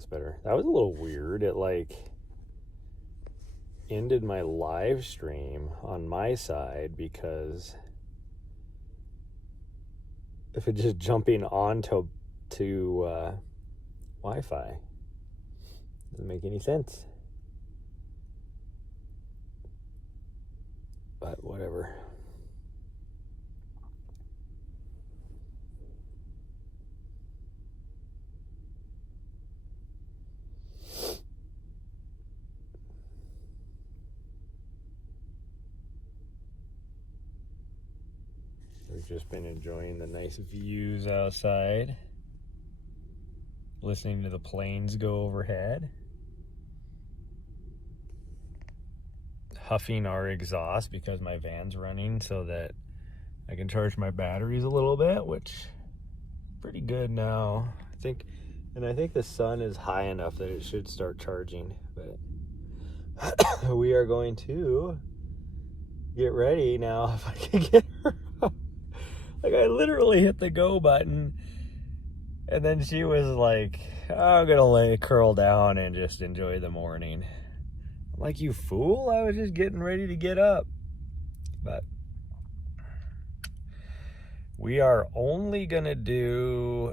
that's better. That was a little weird. It like ended my live stream on my side because if it's just jumping on to Wi-Fi, doesn't make any sense. But whatever. We've just been enjoying the nice views outside, listening to the planes go overhead, huffing our exhaust because my van's running so that I can charge my batteries a little bit, which is pretty good now. I think the sun is high enough that it should start charging, but we are going to get ready now if I can get her up. Like, I literally hit the go button, and then she was like, I'm gonna curl down and just enjoy the morning. I'm like, you fool, I was just getting ready to get up. But we are only gonna do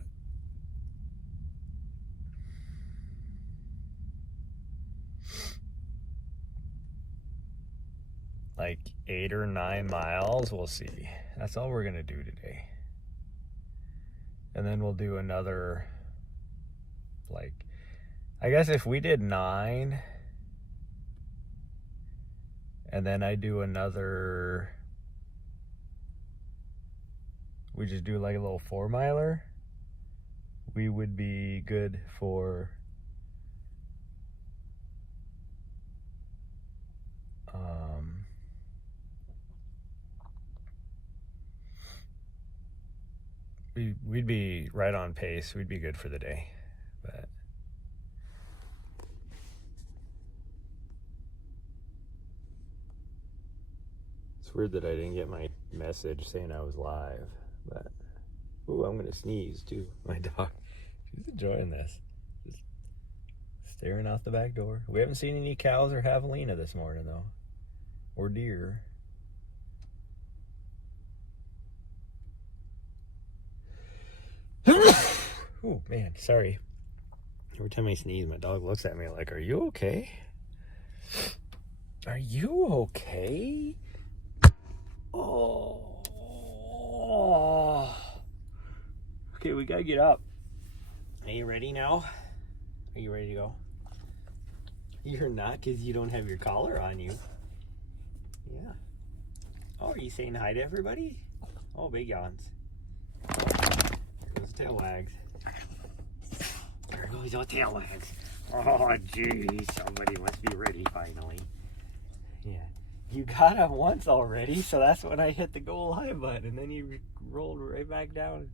like 8 or 9 miles. We'll see. That's all we're gonna do today. And then we'll do another, like, I guess if we did 9 and then I do another, we just do like a little 4-miler, we would be good for we'd be right on pace. We'd be good for the day. But it's weird that I didn't get my message saying I was live. But ooh, I'm gonna sneeze too. My dog, she's enjoying this, just staring out the back door. We haven't seen any cows or javelina this morning though, or deer. Oh man, sorry. Every time I sneeze, my dog looks at me like, are you okay? Are you okay? Oh. Okay, we gotta get up. Are you ready now? Are you ready to go? You're not, because you don't have your collar on you. Yeah. Oh, are you saying hi to everybody? Oh, big yawns. There goes the tail wags. There goes the tail wags. Oh, geez. Somebody must be ready finally. Yeah. You got him once already, so that's when I hit the go live button. And then you rolled right back down,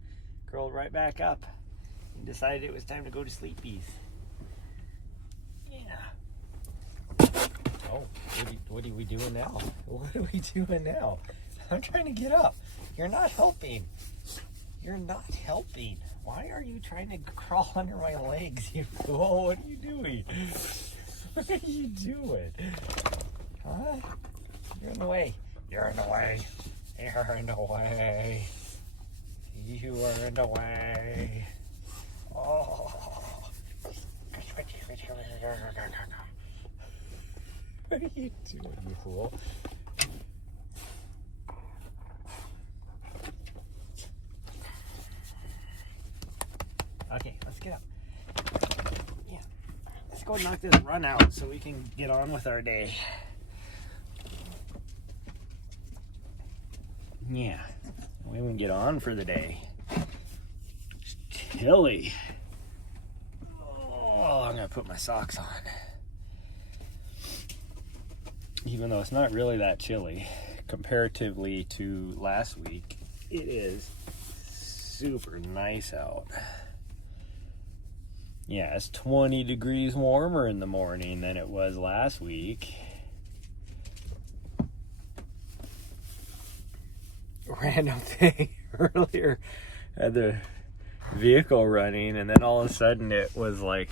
curled right back up, and decided it was time to go to sleepies. Yeah. Oh, what are we doing now? What are we doing now? I'm trying to get up. You're not helping. You're not helping. Why are you trying to crawl under my legs, you fool? What are you doing? What are you doing? Huh? You're in the way. You're in the way. You're in the way. You are in the way. Oh. What are you doing, you fool? Okay, let's get up. Yeah. Let's go knock this run out so we can get on with our day. Yeah. We can get on for the day. It's chilly. Oh, I'm gonna put my socks on. Even though it's not really that chilly comparatively to last week, it is super nice out. Yeah, it's 20 degrees warmer in the morning than it was last week. Random thing earlier, I had the vehicle running, and then all of a sudden it was like,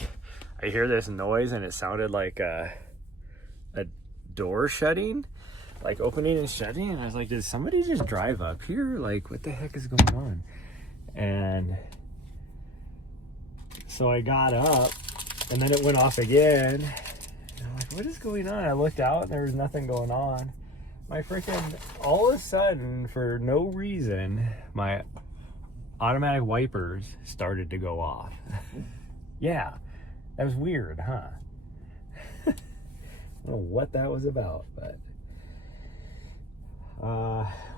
I hear this noise and it sounded like a door shutting, like opening and shutting. And I was like, did somebody just drive up here? Like, what the heck is going on? And so I got up and then it went off again. And I'm like, what is going on? I looked out and there was nothing going on. My freaking, all of a sudden, for no reason, my automatic wipers started to go off. Yeah, that was weird, huh? I don't know what that was about, but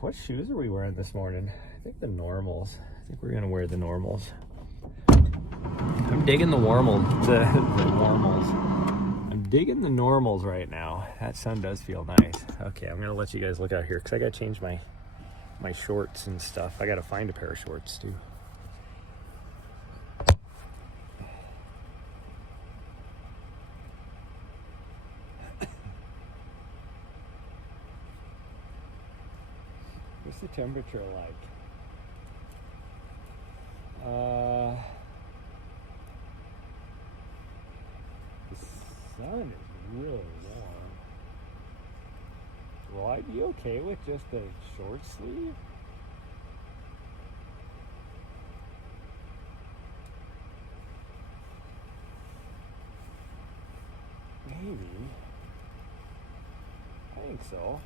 what shoes are we wearing this morning? I think the normals. I think we're gonna wear the normals. I'm digging the normals. The normals. I'm digging the normals right now. That sun does feel nice. Okay, I'm gonna let you guys look out here because I gotta change my shorts and stuff. I gotta find a pair of shorts too. What's the temperature like? The sun is really warm. Will I be okay with just a short sleeve? Maybe. I think so.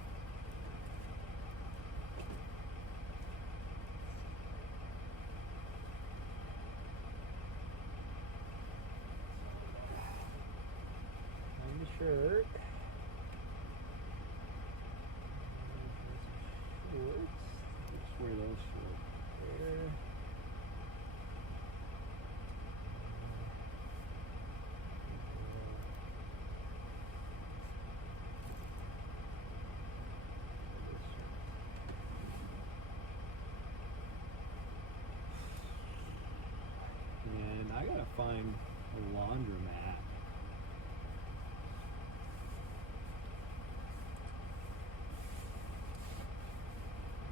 Shirt. Shorts. Let's wear those shorts there. And I gotta find a laundromat.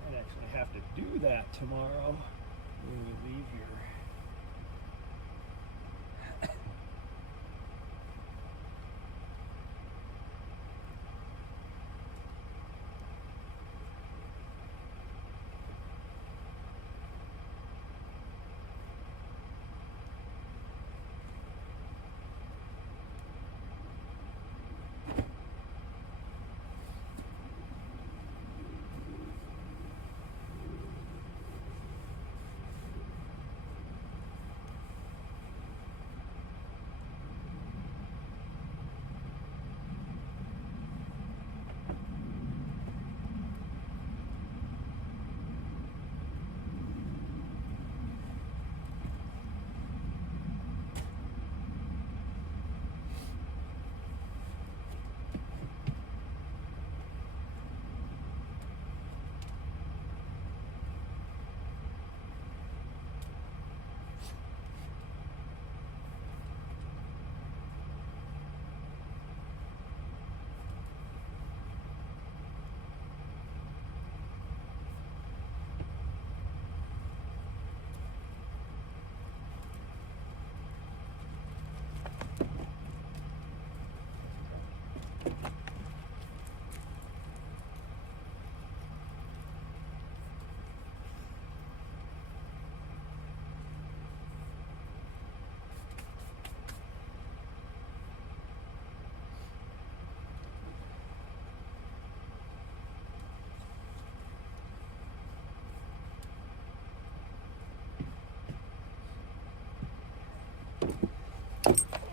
I have to do that tomorrow when we leave here.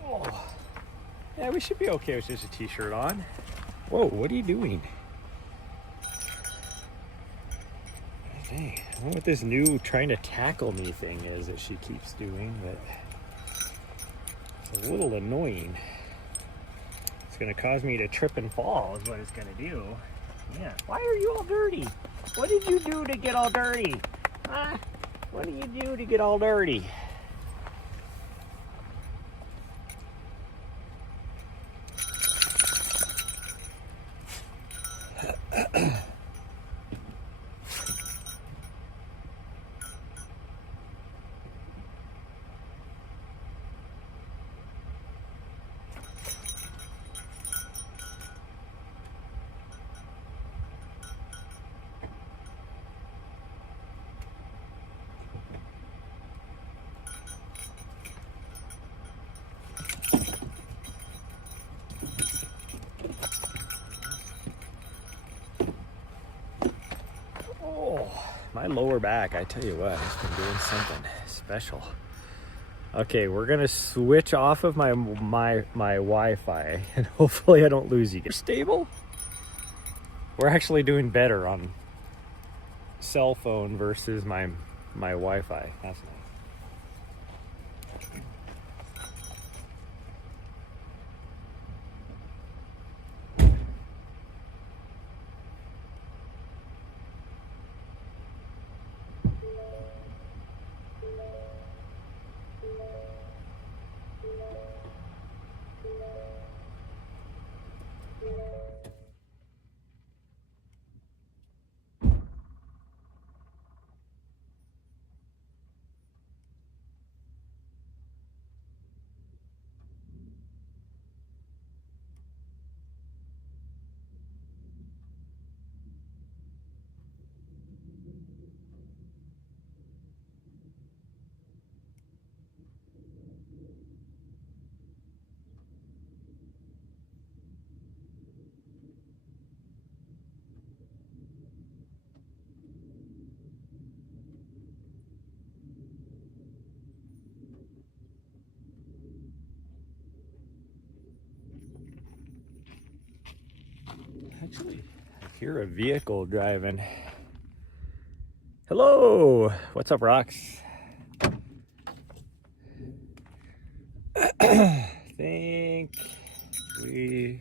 Oh. Yeah, we should be okay with just a t-shirt on. Whoa, what are you doing? Dang, I don't know what this new trying to tackle me thing is that she keeps doing, but it's a little annoying. It's gonna cause me to trip and fall is what it's gonna do. Yeah. Why are you all dirty? What did you do to get all dirty? Huh? What do you do to get all dirty? my lower back, I tell you what, it's been doing something special. Okay, we're gonna switch off of my Wi-Fi, and hopefully I don't lose you guys. Stable? We're actually doing better on cell phone versus my Wi-Fi. That's nice. Actually, I hear a vehicle driving. Hello, what's up, Rocks? I think we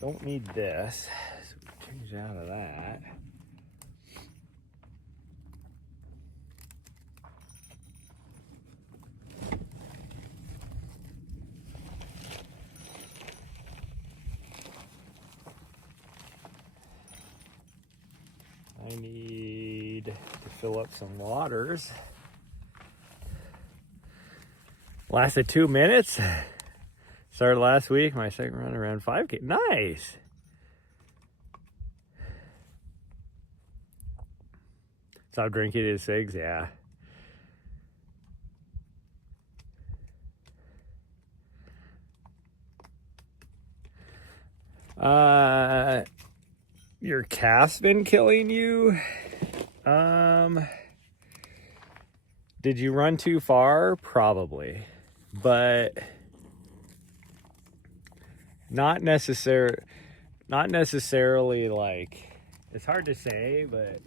don't need this, so we change out of that. I need to fill up some waters. Lasted 2 minutes. Started last week, my second run around 5K. Nice. Stop drinking his cigs, yeah. Your calf's been killing you? Did you run too far? Probably. But not necessarily like, it's hard to say, but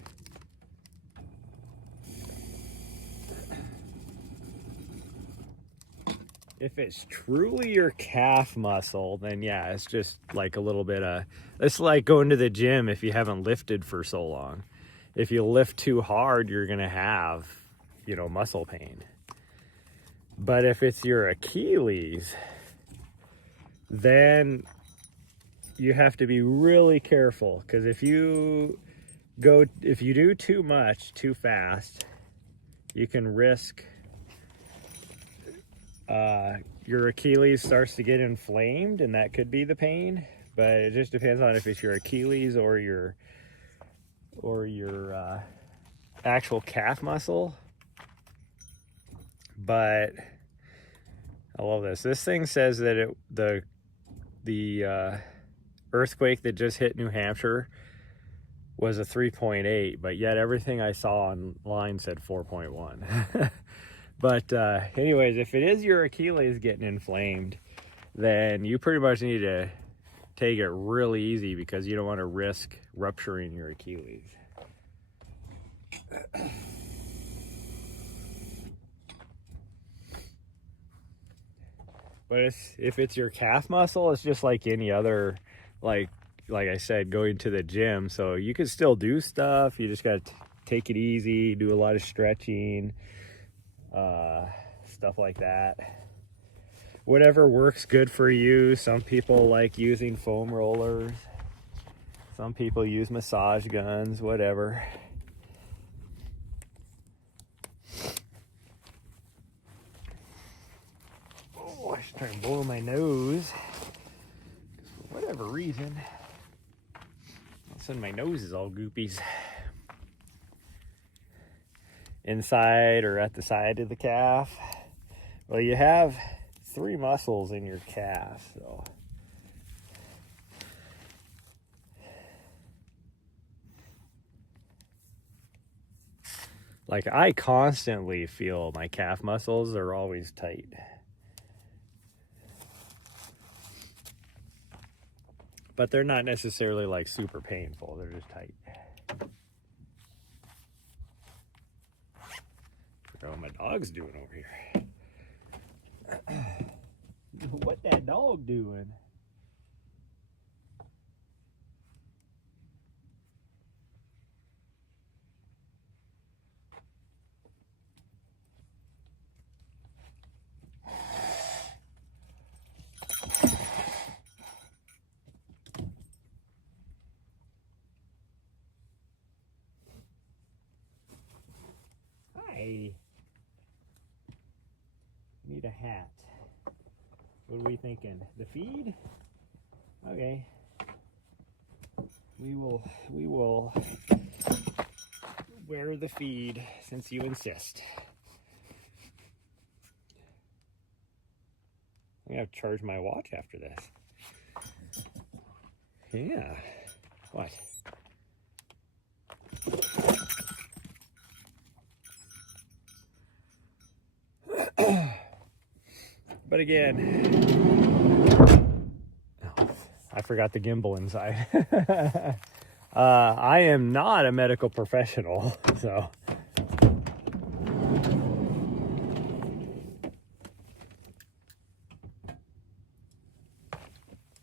if it's truly your calf muscle, then yeah, it's just like a little bit of, it's like going to the gym if you haven't lifted for so long. If you lift too hard, you're gonna have, muscle pain. But if it's your Achilles, then you have to be really careful, because if you do too much too fast, you can risk your Achilles starts to get inflamed, and that could be the pain. But it just depends on if it's your Achilles or your actual calf muscle. But I love this. This thing says that the earthquake that just hit New Hampshire was a 3.8, but yet everything I saw online said 4.1. But anyways, if it is your Achilles getting inflamed, then you pretty much need to take it really easy, because you don't want to risk rupturing your Achilles. But if it's your calf muscle, it's just like any other, like I said, going to the gym. So you can still do stuff. You just got to take it easy, do a lot of stretching, stuff like that. Whatever works good for you. Some people like using foam rollers. Some people use massage guns, whatever. Oh, I should try and blow my nose. For whatever reason, all of a sudden my nose is all goopies. Inside or at the side of the calf. Well, you have 3 muscles in your calf, so Like, I constantly feel my calf muscles are always tight. But they're not necessarily like super painful, they're just tight. Forgot what my dog's doing over here. What that dog doing? Hi. Need a hat. What are we thinking? The feed? Okay. We will wear the feed since you insist. I'm gonna have to charge my watch after this. Yeah. What? But again, oh, I forgot the gimbal inside. I am not a medical professional, so.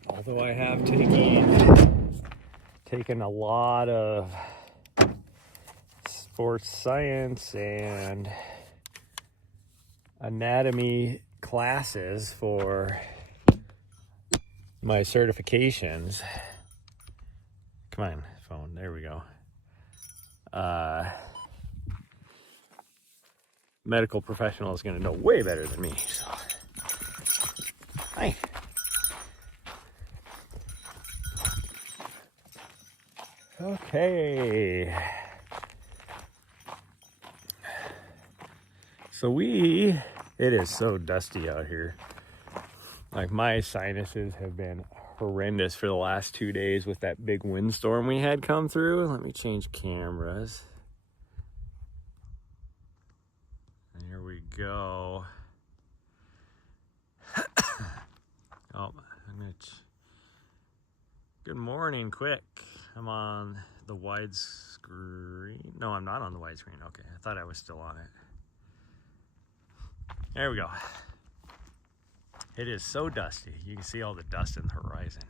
Although I have taken a lot of sports science and anatomy classes for my certifications. Come on, phone. There we go. Medical professional is going to know way better than me. So. Hi. Okay. So it is so dusty out here. Like, my sinuses have been horrendous for the last 2 days with that big windstorm we had come through. Let me change cameras. And here we go. Oh, good morning, quick. I'm on the widescreen. No, I'm not on the widescreen. Okay, I thought I was still on it. There we go. It is so dusty. You can see all the dust in the horizon.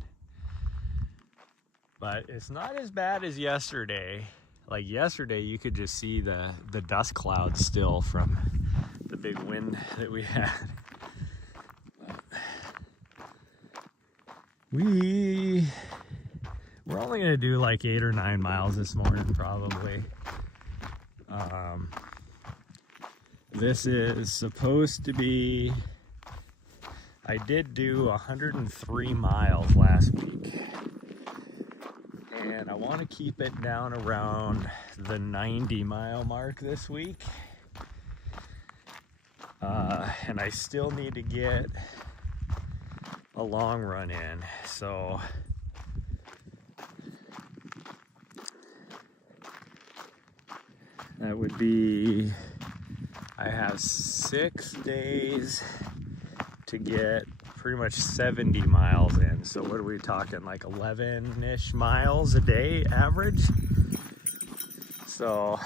But it's not as bad as yesterday. Like yesterday, you could just see the dust clouds still from the big wind that we had. We're only gonna do like 8 or 9 miles this morning, probably. This is supposed to be, I did do 103 miles last week, and I want to keep it down around the 90-mile mark this week. And I still need to get a long run in, so that would be, I have 6 days to get pretty much 70 miles in. So what are we talking, like 11-ish miles a day average? So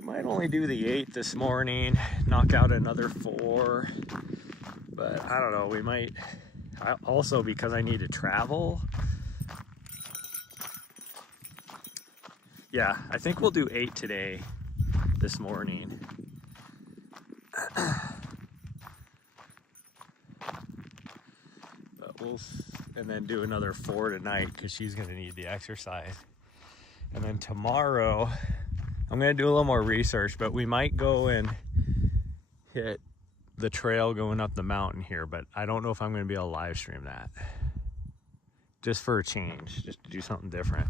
might only do the 8 this morning, knock out another 4, but I don't know, we might, also because I need to travel. Yeah, I think we'll do 8 today, this morning. But and then do another 4 tonight because she's gonna need the exercise. And then tomorrow, I'm gonna do a little more research, but we might go and hit the trail going up the mountain here, but I don't know if I'm gonna be able to live stream that. Just for a change, just to do something different.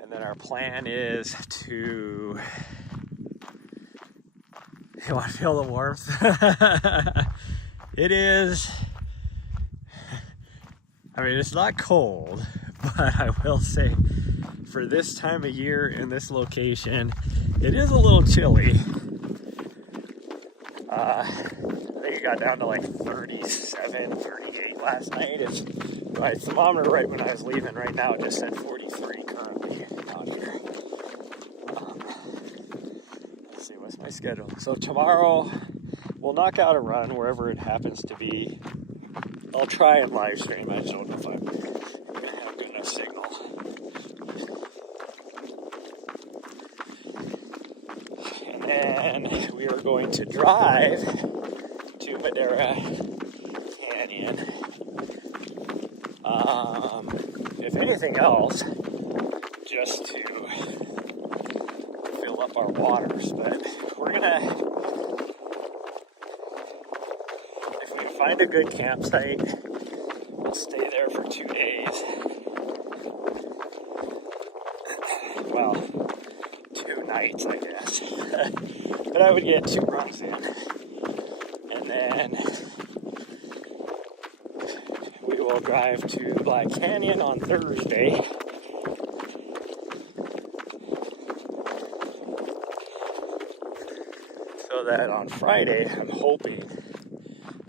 And then our plan is to, you want to feel the warmth? It is, I mean, it's not cold, but I will say for this time of year in this location, it is a little chilly. I think it got down to like 37, 38 last night. It's my thermometer right when I was leaving right now just said 43 currently out here. Let's see, what's my schedule? So tomorrow we'll knock out a run wherever it happens to be. I'll try and live stream. I just don't know if I'm going to have good enough signal. And then we are going to drive to Madera Canyon. If anything else, just to fill up our waters. But we're gonna, if we find a good campsite, we'll stay there for 2 days. Well, 2 nights, I guess. But I would get 2 runs in. And then we will drive to Black Canyon on Thursday. So that on Friday, I'm hoping,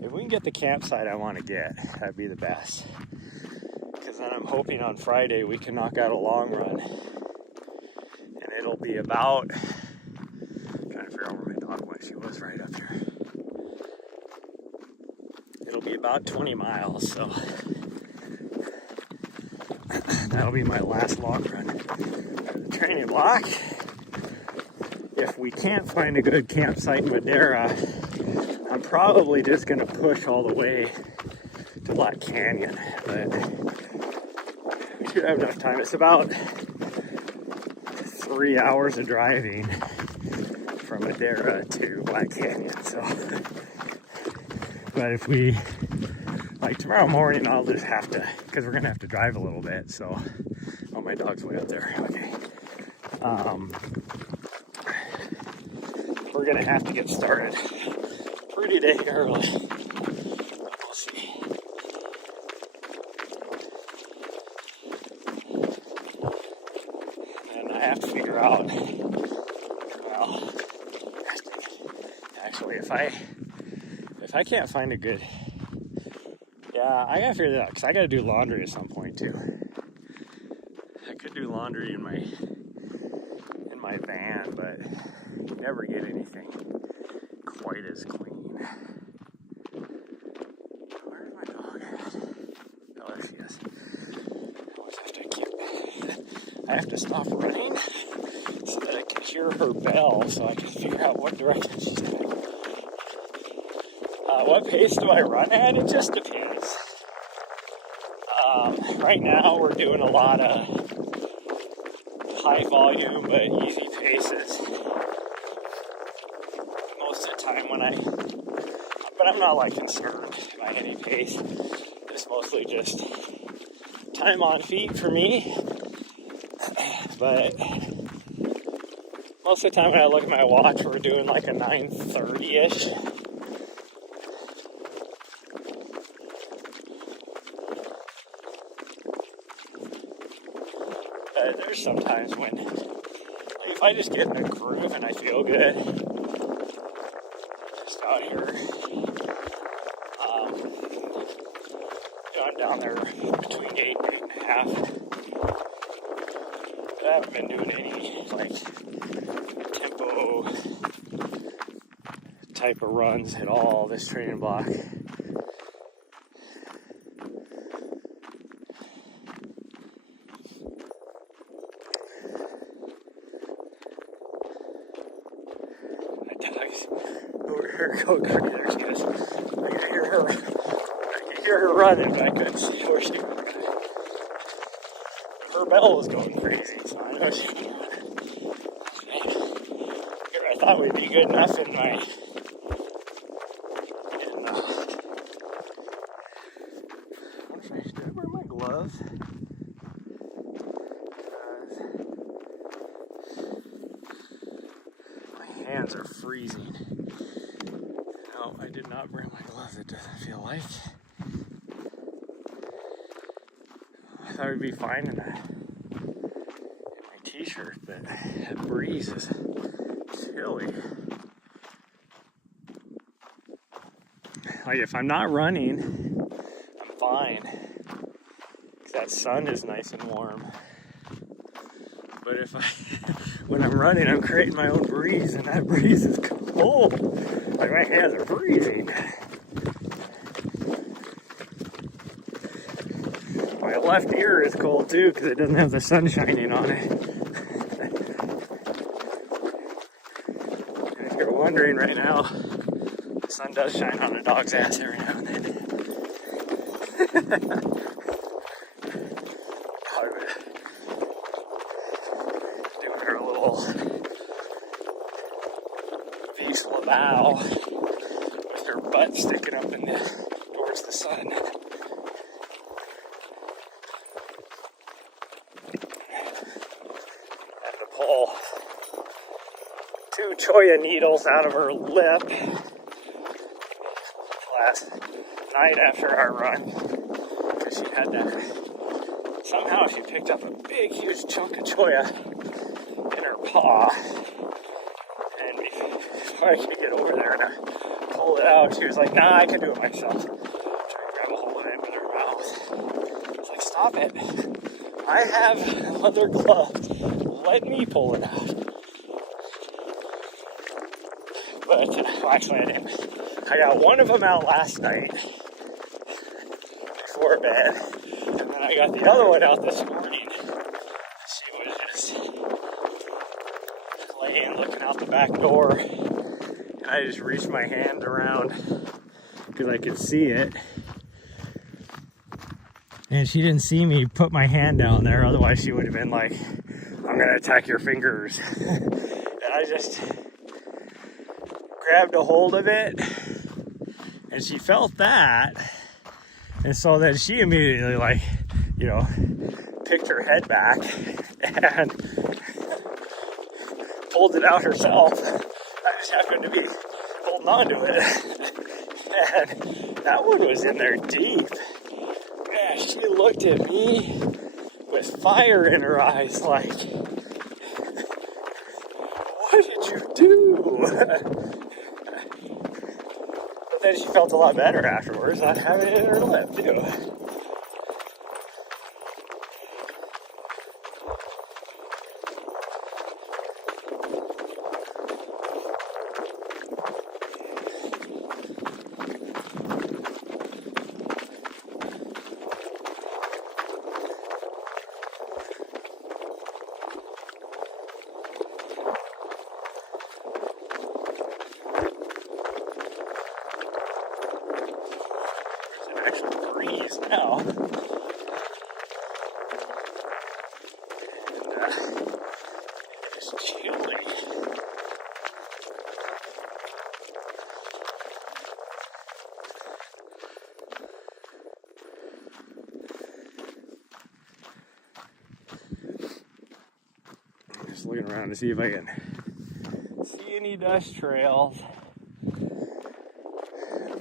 if we can get the campsite I want to get, that'd be the best. Because then I'm hoping on Friday we can knock out a long run. And it'll be about, I'm trying to figure out where my dog was. She was right up here. It'll be about 20 miles, so that'll be my last long run. The training block. If we can't find a good campsite in Madera, I'm probably just going to push all the way to Black Canyon. But we should have enough time. It's about 3 hours of driving from Madera to Black Canyon. So, but if we, like tomorrow morning, I'll just have to, because we're going to have to drive a little bit. So, oh, my dog's way up there. Okay. We're going to have to get started pretty dang early. We'll see. And I have to figure out, well, actually, if I can't find a good, yeah, I got to figure that out, because I got to do laundry at some point, too. I could do laundry in my van, but you never get anything quite as clean. Where's my dog at? Oh, there she is. I have to stop running so that I can hear her bell, so I can figure out what direction she's going. What pace do I run at? It just depends. Right now we're doing a lot of high volume but easy paces most of the time but I'm not like concerned by any pace. It's mostly just time on feet for me. But most of the time when I look at my watch, we're doing like a 9:30-ish. There's sometimes when, like, if I just get in a groove and I feel good, just out here, I'm down there between 8 and 8.5. I haven't been doing any, like, tempo type of runs at all this training block. Go, there she is. I could hear her running, but I couldn't see where she was. Her bell was going crazy, so I know she was here. I thought we'd be good enough in my did I wear my gloves? My hands are freezing. No, I did not bring my gloves, it doesn't feel like. I thought we'd be fine in sweatshirt, but that breeze is chilly. Like if I'm not running, I'm fine. 'Cause that sun is nice and warm. But if when I'm running, I'm creating my own breeze, and that breeze is cold. Like my hands are freezing. My left ear is cold too because it doesn't have the sun shining on it. And if you're wondering right now, the sun does shine on the dog's ass every now and then. Doing her little peaceful bow with her butt sticking up towards the sun. Pull 2 cholla needles out of her lip last night after our run, because she had that. Somehow she picked up a big, huge chunk of cholla in her paw, and before I could get over there and pull it out, she was like, "Nah, I can do it myself." Trying to grab a hold of it with her mouth. I was like, "Stop it! I have leather gloves. Let me pull it out." But well, actually I didn't. I got one of them out last night before bed, and then I got the other one out this morning. She was just laying looking out the back door, and I just reached my hand around because I could see it. And she didn't see me put my hand down there, otherwise she would have been like, "I'm gonna attack your fingers." And I just grabbed a hold of it, and she felt that, and so then she immediately, like, you know, picked her head back and pulled it out herself. I just happened to be holding on to it, and that one was in there deep. And she looked at me with fire in her eyes, like, "What did you do?" But then she felt a lot better afterwards, not having it in her lip, too. Breeze now, and it's chilly. Just looking around to see if I can see any dust trails.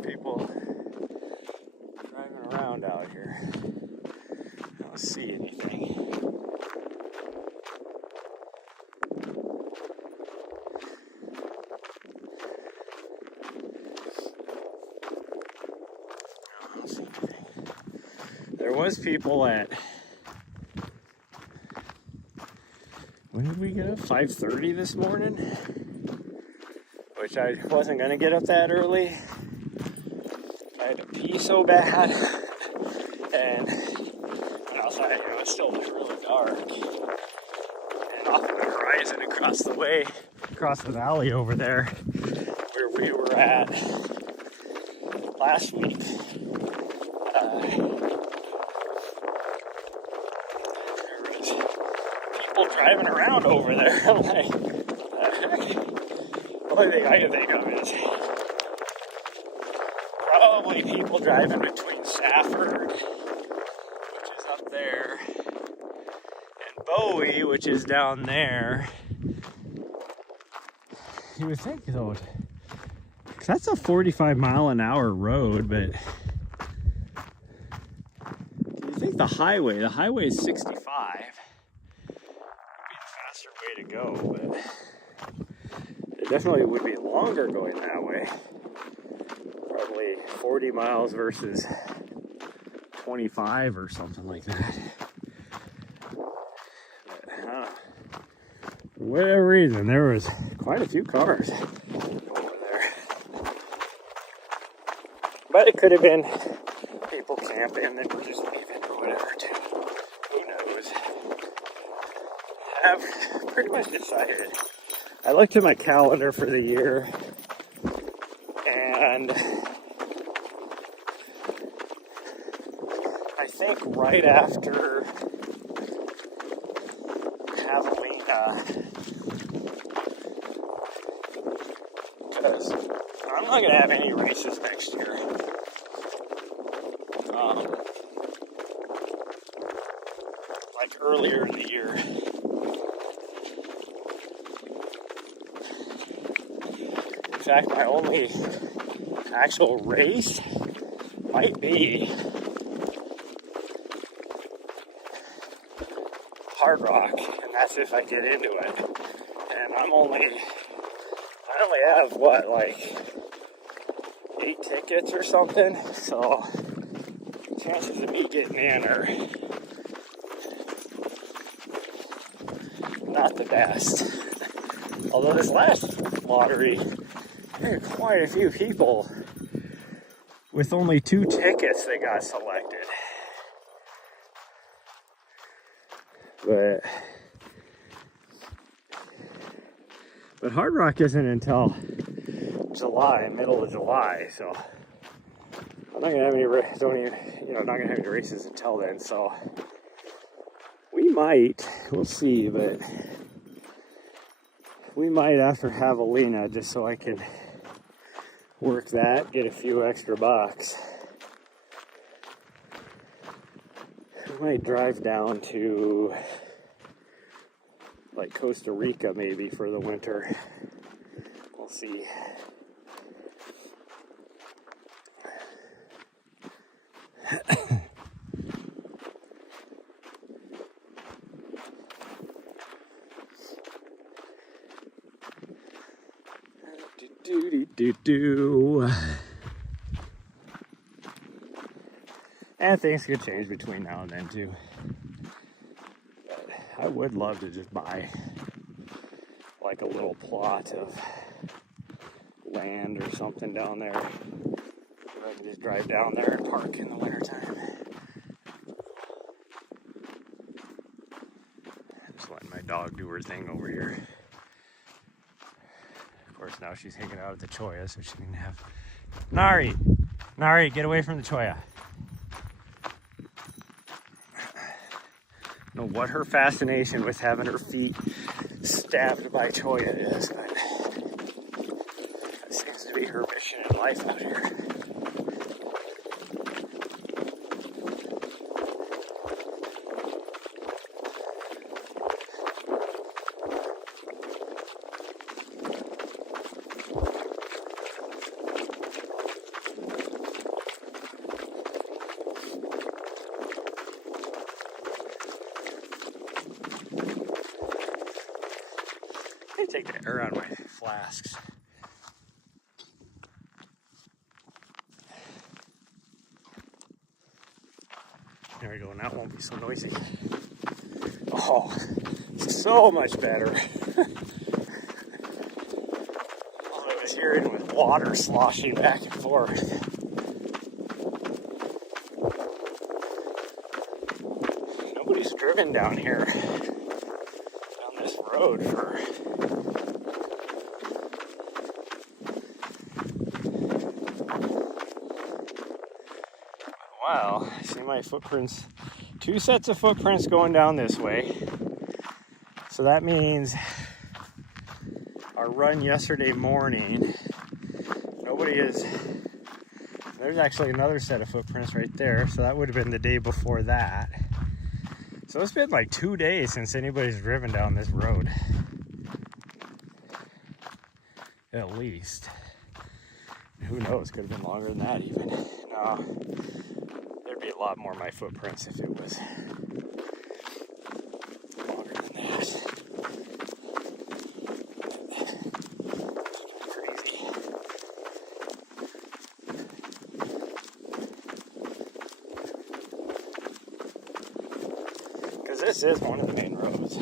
People driving around out here. I don't see anything. I don't see anything. There was people at, when did we get up? 5:30 this morning? Which I wasn't going to get up that early. I had to pee so bad. And outside, you know, it still was really dark. And off of the horizon across the way, across the valley over there, where we were at last week, there was people driving around over there. I'm like, what the heck? The only thing I can think of is probably people driving between Safford, which is up there, and Bowie, which is down there. You would think, though, because that's a 45-mile-an-hour road, but you think the highway is 65, would be the faster to go, but it definitely would be longer going that way. Probably 40 miles versus 25 or something like that. But, for whatever reason, there was quite a few cars over there. But it could have been people camping that were just leaving or whatever too. Who knows? I've pretty much decided. I looked at my calendar for the year, and I think right after Javelina, because I'm not going to have any races next year. Like earlier in the year. In fact, my only actual race might be Hard Rock, and that's if I get into it. And I only have what, like 8 tickets or something, so chances of me getting in are not the best. Although this last lottery, there were quite a few people with only 2 tickets that got selected. But Hard Rock isn't until July, middle of July, so I'm not gonna have any not gonna have any races until then. So we might, we'll see, but we might after Javelina, just so I can work that, get a few extra bucks. I might drive down to like Costa Rica maybe for the winter. We'll see. And things could change between now and then too. But I would love to just buy like a little plot of land or something down there. I can just drive down there and park in the wintertime. Just letting my dog do her thing over here. Of course, now she's hanging out at the Cholla, so she can have... Nari, get away from the Cholla. I don't know what her fascination with having her feet stabbed by Cholla is, but that seems to be her mission in life out here. Take the air out of my flasks. There we go, now it won't be so noisy. Oh, so much better. All I was hearing was water sloshing back and forth. Nobody's driven down here, down this road for wow, I see my footprints, 2 sets of footprints going down this way. So that means our run yesterday morning, there's actually another set of footprints right there. So that would have been the day before that. So it's been like 2 days since anybody's driven down this road. At least. Who knows, could have been longer than that even. No. Be a lot more of my footprints if it was longer than that. this is one of the main roads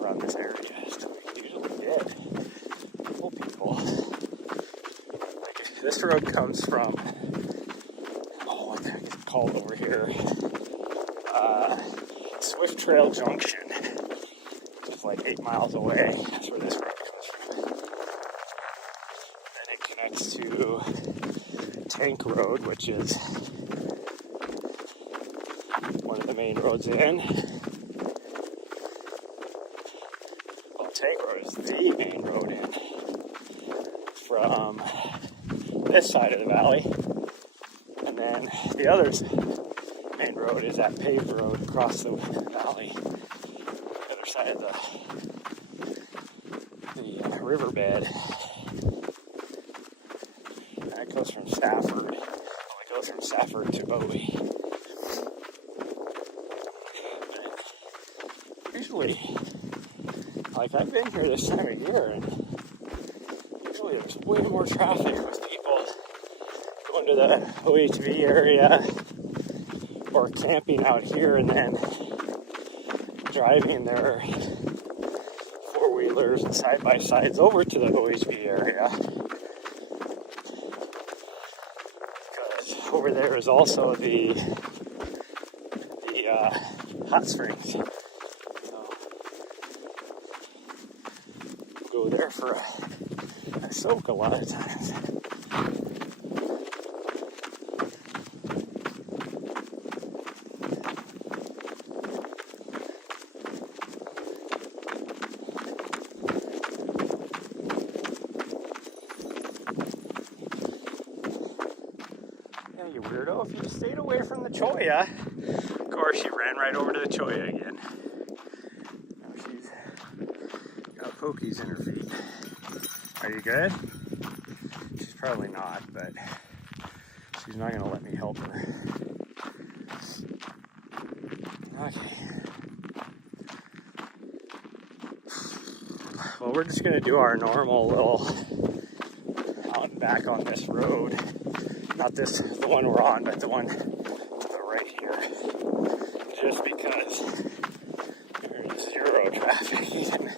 around this area. It's usually dead. Full people. Like, this road comes from, what the heck is it called over here? Swift Trail Junction. It's like 8 miles away. That's where this road comes from. Then it connects to Tank Road, which is one of the main roads in. Well, Tank Road is the main road in from this side of the valley. And then the other main road is that paved road across the valley, the other side of the riverbed. And that goes from Stafford. Well, it goes from Stafford to Bowie. Usually, like, I've been here this time of year, and usually there's way more traffic with people going to the OHV area or camping out here and then driving their four-wheelers and side-by-sides over to the OHV area. Because over there is also the hot springs. So we'll go there for a soak a lot of times. You weirdo, if you stayed away from the cholla. Of course, she ran right over to the cholla again. Now she's got pokies in her feet. Are you good? She's probably not, but she's not going to let me help her. Okay. Well, we're just going to do our normal little out and back on this road. Not this, the one we're on, but the one to the right here. Just because there's zero traffic and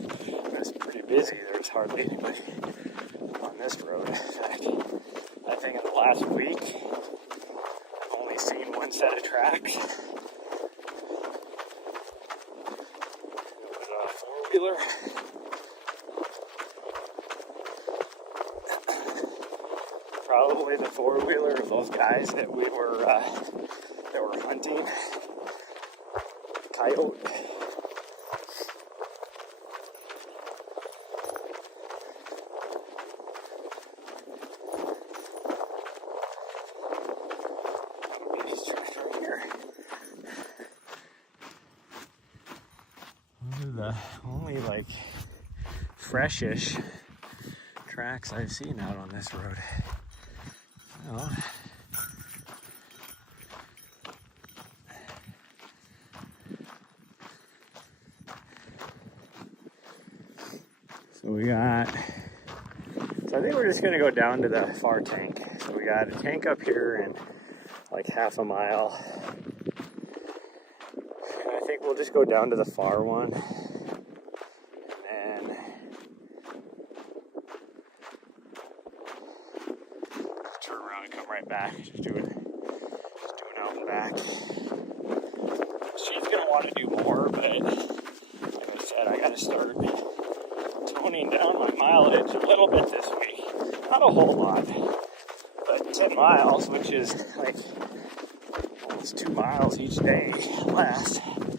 it's pretty busy. There's hardly anybody on this road. In fact, I think in the last week, I've only seen one set of tracks. It was a four-wheeler. Probably the four-wheeler of those guys that were hunting coyote. These tracks right here. Those are the only like freshish tracks I've seen out on this road. So I think we're just going to go down to the far tank. So we got a tank up here and like half a mile. And I think we'll just go down to the far one. And then turn around and come right back. Just do it out and back. She's going to want to do more, but like I said, I got to start toning down my mileage a little bit this week. Not a whole lot, but 10 miles, which is like almost 2 miles each day less. And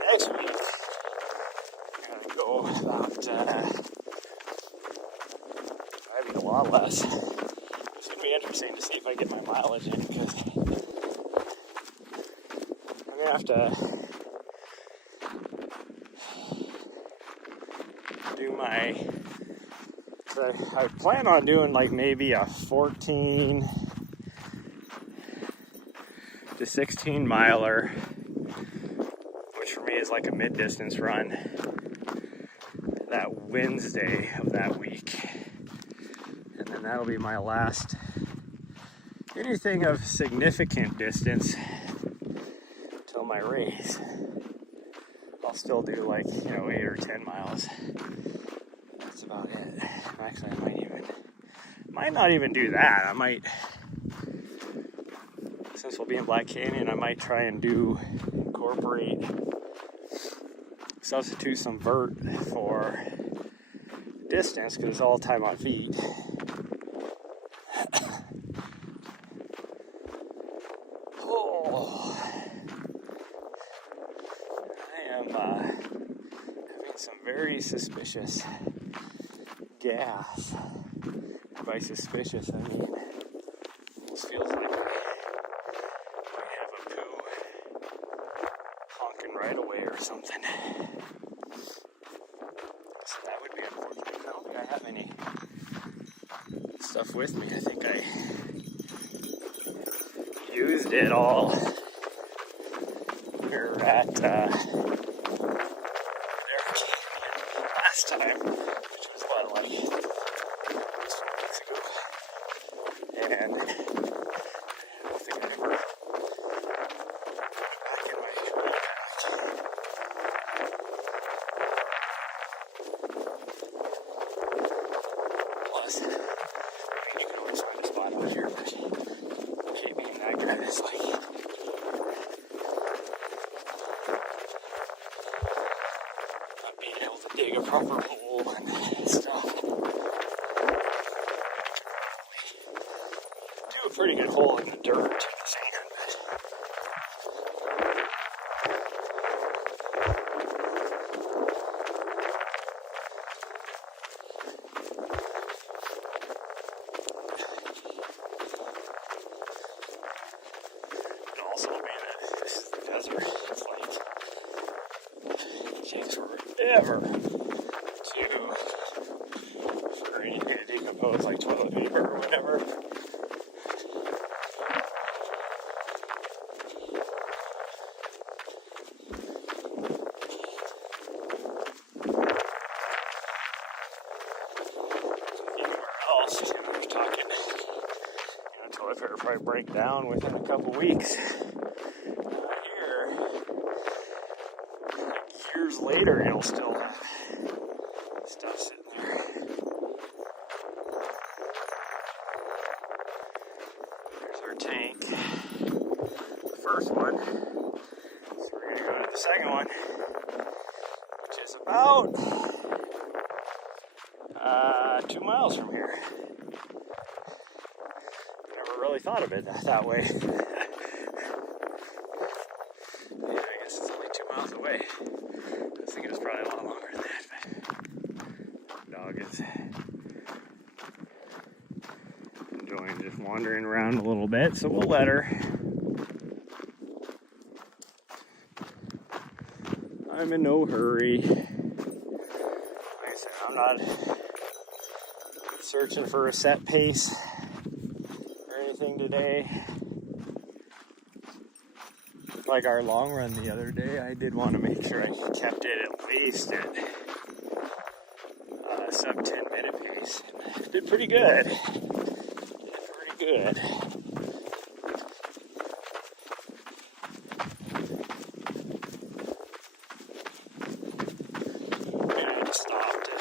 next week, I'm going to go about maybe a lot less. It's going to be interesting to see if I get my mileage in, because I'm going to have to do I plan on doing like maybe a 14 to 16 miler, which for me is like a mid-distance run, that Wednesday of that week. And And that'll be my last anything of significant distance till my race. I'll still do like, 8 or 10 miles. That's about it. Actually, I might not even do that. I might, since we'll be in Black Canyon, I might try and substitute some vert for distance, because it's all time on feet. I am having some very suspicious gas. By suspicious, I mean, it feels like I might have a poo honking right away or something. So that would be unfortunate. I don't think I have any stuff with me. I think I used it all. We were at last time, which was what, like 2 weeks ago, and I don't think I ever went back in my backpack. Plus, I mean, you can always find a spot out here, but okay, being that guy, it's like dig a proper hole and stuff. Do a pretty good hole in the dirt and the sand, and also being that this is the desert, it's like it takes forever for anything to decompose, like toilet paper or whatever. Anywhere else, you're talking, toilet paper probably break down within a couple weeks. Here, years later, you'll still have stuff sitting there. There's our tank. The first one. So we're going to go to the second one, which is about 2 miles from here. Never really thought of it that way. Yeah, I guess it's only 2 miles away. I was thinking it was probably a lot longer than that, but dog is enjoying just wandering around a little bit, so we'll let her. I'm in no hurry. Like I said, I'm not searching for a set pace or anything today. Like our long run the other day, I did want to make sure I kept it at least at sub 10-minute pace. Did pretty good. And I just stopped to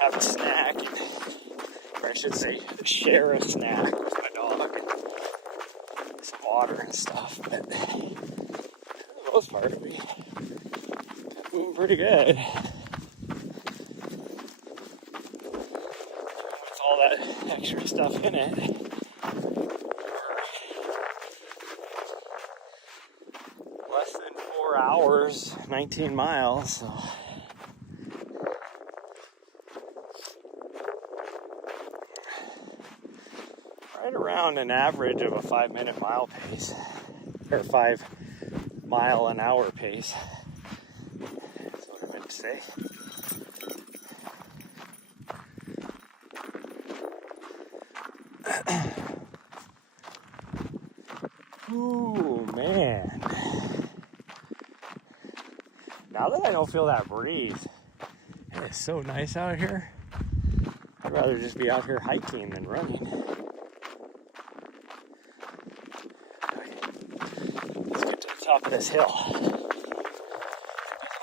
have a snack, or I should say, share a snack with my dog. Some water and stuff, but for the most part, we kept moving pretty good. With all that extra stuff in it. Less than 4 hours, 19 miles, so. Right around an average of a 5-minute mile pace, or 5 mile an hour pace. That's what I meant to say. Ooh, man. Now that I don't feel that breeze, it is so nice out here. I rather just be out here hiking than running. Let's get to the top of this hill. It doesn't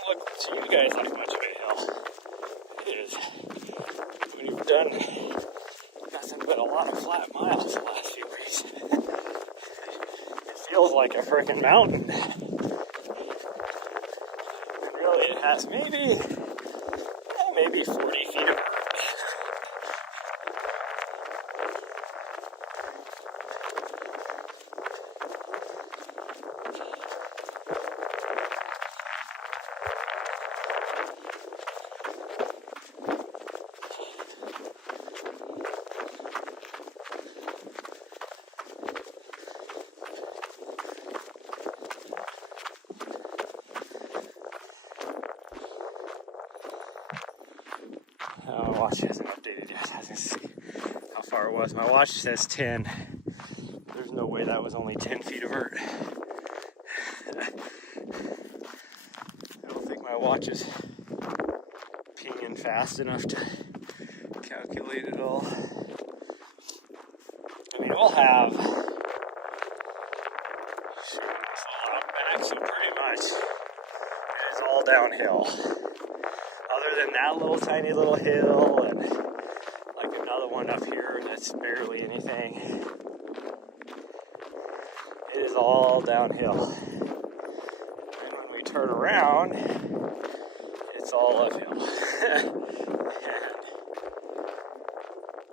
look to you guys like much of a hill. It is. When you've done nothing but a lot of flat miles the last few weeks, it feels like a freaking mountain. And really, it has maybe 40 feet of vert. My watch hasn't updated yet. I can see how far it was. My watch says 10. There's no way that was only 10 feet of vert. I don't think my watch is pinging fast enough to calculate it all. I mean, we'll have back, so pretty much it is all downhill. Other than that tiny little hill and like another one up here that's barely anything. It is all downhill. And when we turn around, it's all uphill.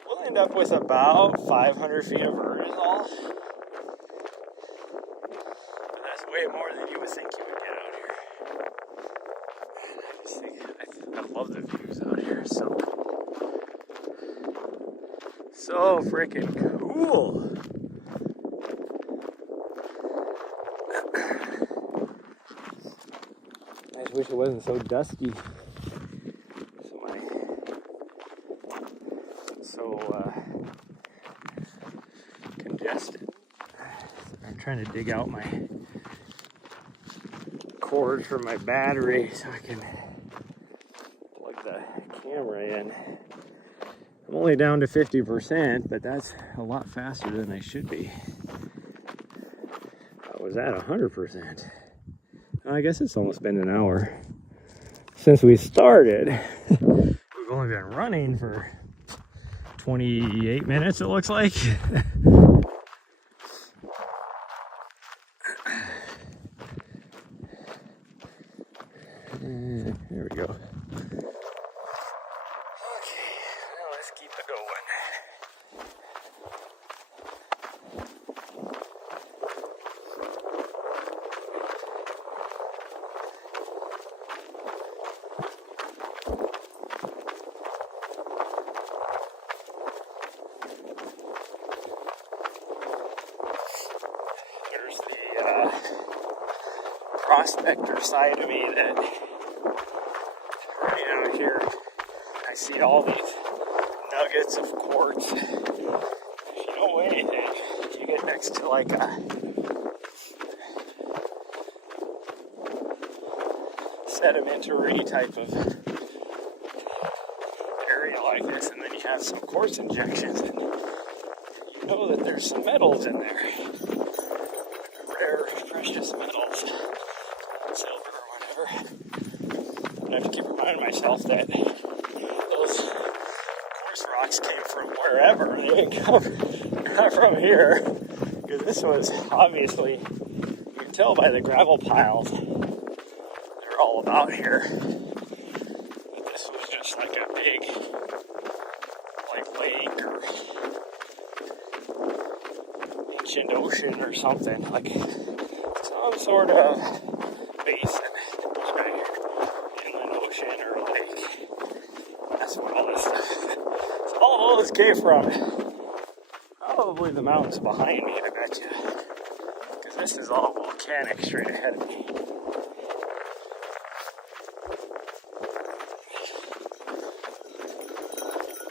We'll end up with about 500 feet of vert is all. But that's way more than you would think you would get out here. I love the views out here. So freaking cool. I just wish it wasn't so dusty. Congested. I'm trying to dig out my cord for my battery so I can plug the camera in. I'm only down to 50%, but that's a lot faster than I should be. I was at 100%. I guess it's almost been an hour since we started. We've only been running for 28 minutes, it looks like. There we go. Okay, well, let's keep it going. There's the prospector side of me that right out here I see all these nuggets of quartz. If you know anything, you get next to like a sedimentary type of area like this, and then you have some quartz injections, and you know that there's some metals in there. Rare, precious metals. Silver or whatever. I have to keep reminding myself that those quartz rocks came from wherever. They didn't come not from here. Because this was obviously, you can tell by the gravel piles, they're all about here. But this was just like a big, like lake or ancient ocean or something. Like some sort of basin. All those came from probably the mountains behind me, I bet you. Because this is all volcanic straight ahead of me.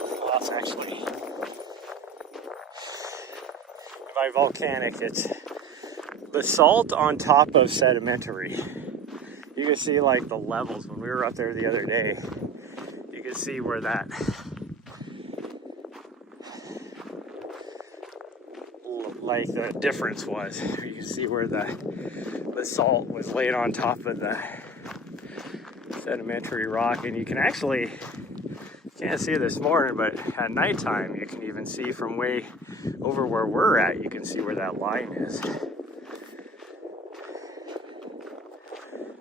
Well, that's actually, by volcanic, it's basalt on top of sedimentary. You can see like the levels when we were up there the other day. You can see where that like the difference was. You can see where the salt was laid on top of the sedimentary rock, and you can actually, can't see this morning, but at nighttime you can even see from way over where we're at, you can see where that line is.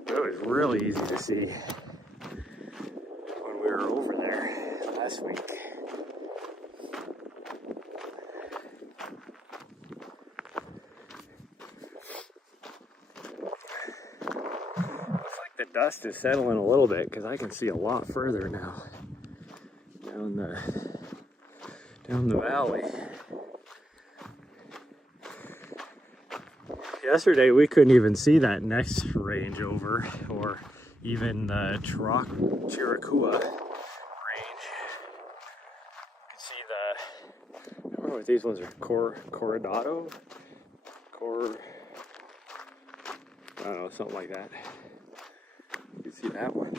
It was really easy to see when we were over there last week. Looks like the dust is settling a little bit because I can see a lot further now down the valley. Yesterday we couldn't even see that next range over, or even the Chiricahua range. You can see I don't know what these ones are, Coronado? I don't know, something like that. You can see that one.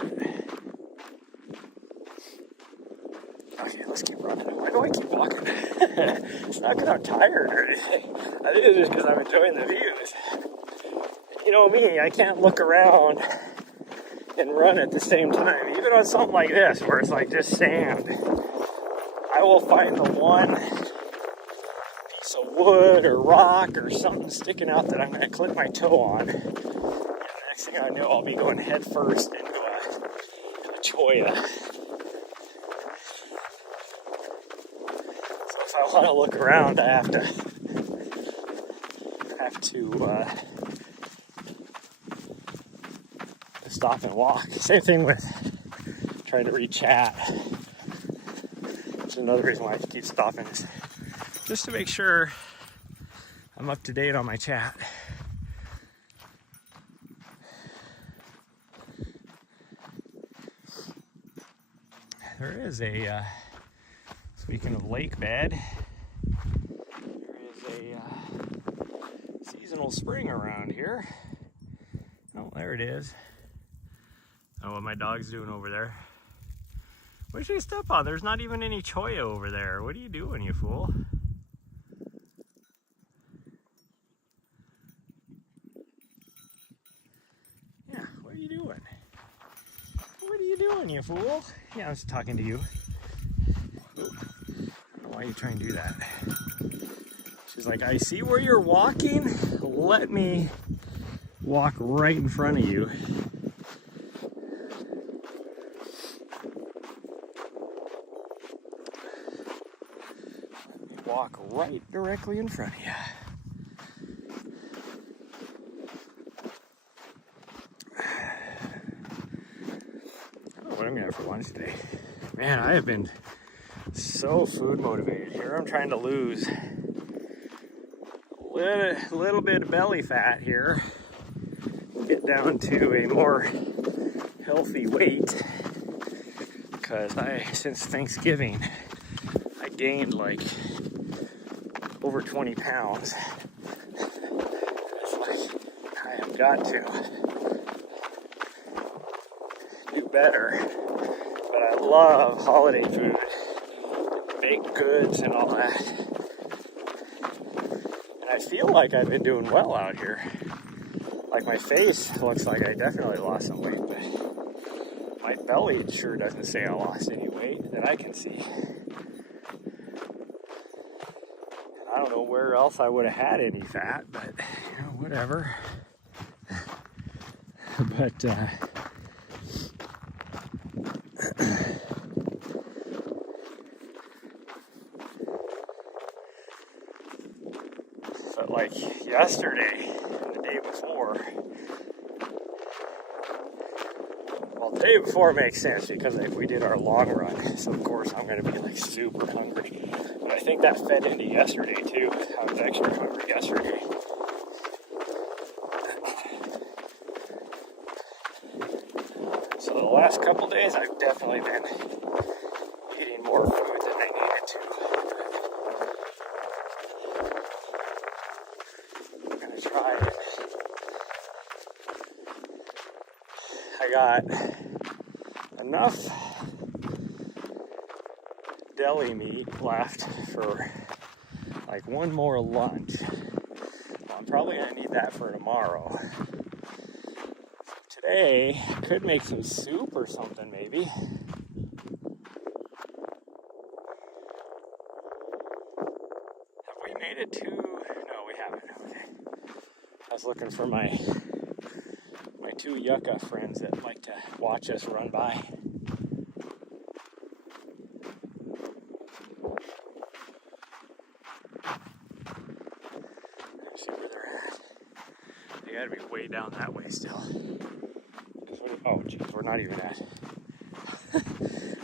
Okay, let's keep running. Why do I keep walking? It's not because I'm tired or anything. I think it's just because I'm enjoying the views. You know me, I can't look around and run at the same time. Even on something like this, where it's like just sand, I will find the one piece of wood or rock or something sticking out that I'm going to clip my toe on. And the next thing I know, I'll be going head first into a cholla. If I want to look around, I have to stop and walk. Same thing with trying to read chat. Which is another reason why I keep stopping, is just to make sure I'm up to date on my chat. There is a speaking of lake bed, there is a seasonal spring around here. Oh, there it is. Oh, what my dog's doing over there. What did you step on? There's not even any cholla over there. What are you doing, you fool? Yeah, what are you doing? What are you doing, you fool? Yeah, I was talking to you. I don't know why you try and do that. She's like, I see where you're walking. Let me walk right in front of you. Walk right directly in front of you. Oh, what I'm gonna have for lunch today. Man, I have been so food motivated here. I'm trying to lose a little bit of belly fat here. Get down to a more healthy weight. Because since Thanksgiving, I gained like over 20 pounds. It's like, I have got to do better. But I love holiday food, baked goods and all that. And I feel like I've been doing well out here. Like my face looks like I definitely lost some weight, but my belly sure doesn't say I lost any weight that I can see. I don't know where else I would have had any fat, but you know, whatever. But like yesterday and the day before. Well, the day before makes sense because we did our long run, so of course I'm going to be like super hungry. But I think that fed into yesterday too. I was extra hungry yesterday. So the last couple days I've definitely been eating more food than I needed to. I'm going to try it. I got enough deli meat left for like one more lunch. Well, I'm probably gonna need that for tomorrow. Today, I could make some soup or something maybe. Have we made it to... No, we haven't. Okay. I was looking for my two yucca friends that like to watch us run by. Let's see where they're at. They gotta be way down that way still. Oh geez, we're not even at...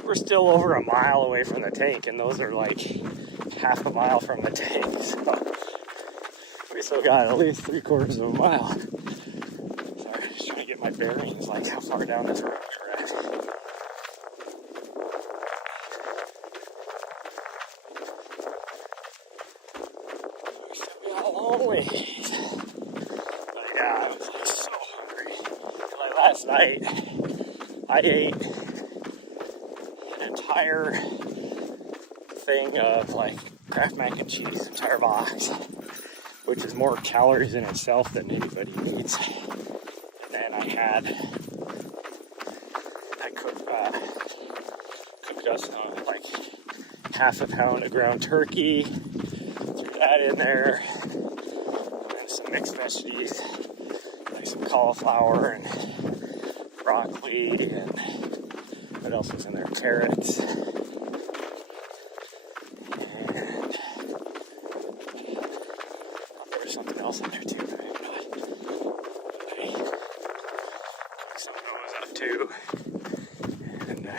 We're still over a mile away from the tank, and those are like half a mile from the tank, so we still got at least 3/4 of a mile. Sorry, just trying to get my bearings, like how far down this road we're at. We still got a long ways. But yeah, I was like so hungry. Like last night, I ate an entire thing of like Kraft mac and cheese, entire box, which is more calories in itself than anybody needs. And then I cooked us like half a pound of ground turkey, threw that in there, and some mixed veggies, like some cauliflower and broccoli, and what else was in there? Carrots. Something else in there too, but I'm not. Some of those up too, and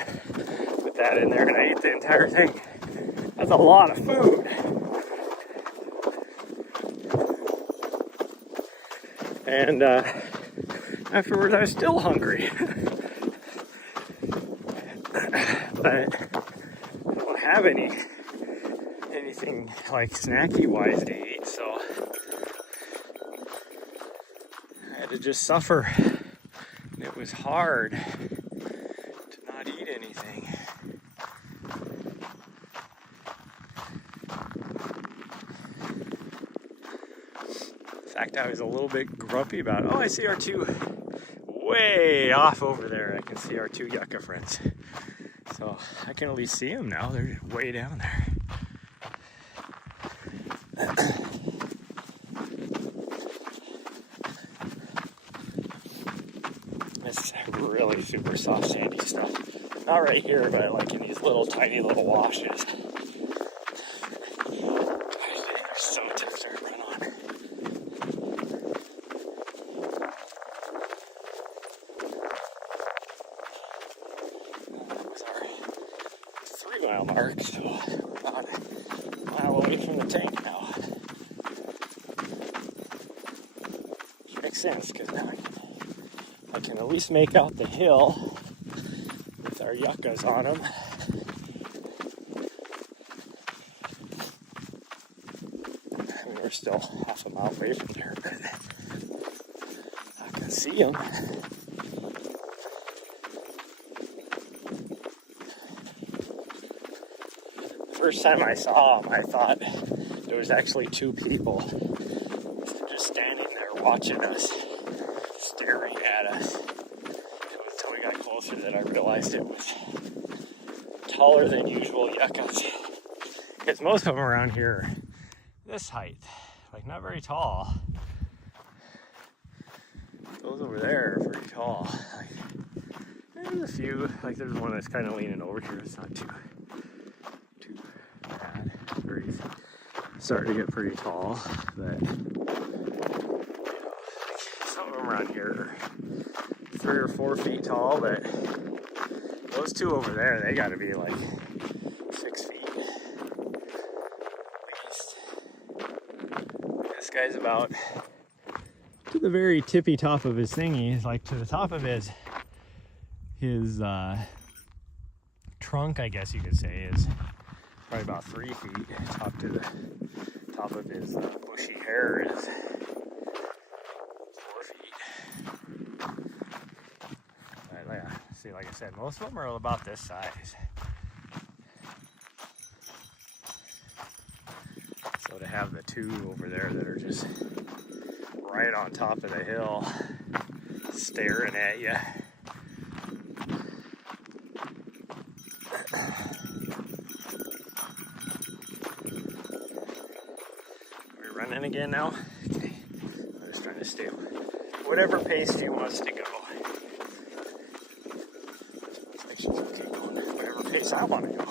put that in there, and I ate the entire thing. That's a lot of food. And afterwards, I was still hungry, but I don't have anything like snacky wise to eat, so I had to just suffer. And it was hard to not eat anything. In fact, I was a little bit grumpy about it. Oh, I see our two way off over there. I can see our two yucca friends. So I can at least see them now. They're way down there. This really super soft sandy stuff. Not right here, but like in these little tiny little washes. They're so tough to run on. That was our 3-mile mark, so we're about a mile away from the tank now. Which makes sense, because now I can at least make out the hill with our yuccas on them. I mean, we're still half a mile away from there, but I can see them. The first time I saw them, I thought there was actually 2 people just standing there watching us, staring at us. It was until we got closer that I realized it was taller than usual yuccas. Because most of them around here are this height, like not very tall. Those over there are pretty tall. Like, there's a few, like there's one that's kind of leaning over here. It's not too bad. He's starting to get pretty tall, but some of them around here are 3 or 4 feet tall, but those 2 over there, they got to be like 6 feet at least. This guy's about to the very tippy top of his thingy, like to the top of his trunk, I guess you could say, is probably about 3 feet. Top to the top of his bushy hair is 4 feet. But yeah, see, like I said, most of them are about this size. So to have the two over there that are just right on top of the hill, staring at you. Are we running again now? Okay. I'm just trying to stay whatever pace she wants to go. Looks like she's okay going whatever pace I want to go.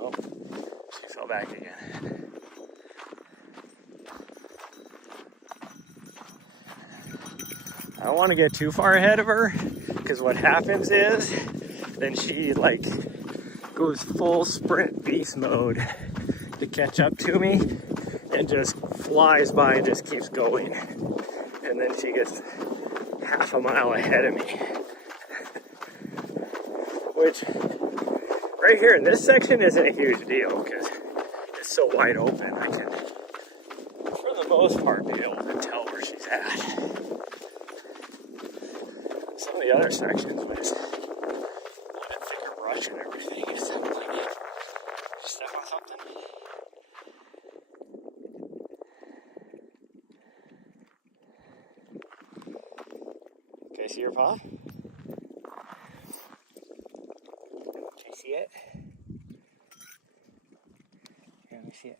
Oh, she fell back again. I don't want to get too far ahead of her, because what happens is then she like goes full sprint beast mode to catch up to me and just flies by and just keeps going, and then she gets half a mile ahead of me. Which right here in this section isn't a huge deal because it's so wide open. I can, for the most part, be able to tell where she's at. Some of the other sections with thicker brush and everything, it sounds like you step on something. Okay, see your paw? Can you see it? Here, let me see it.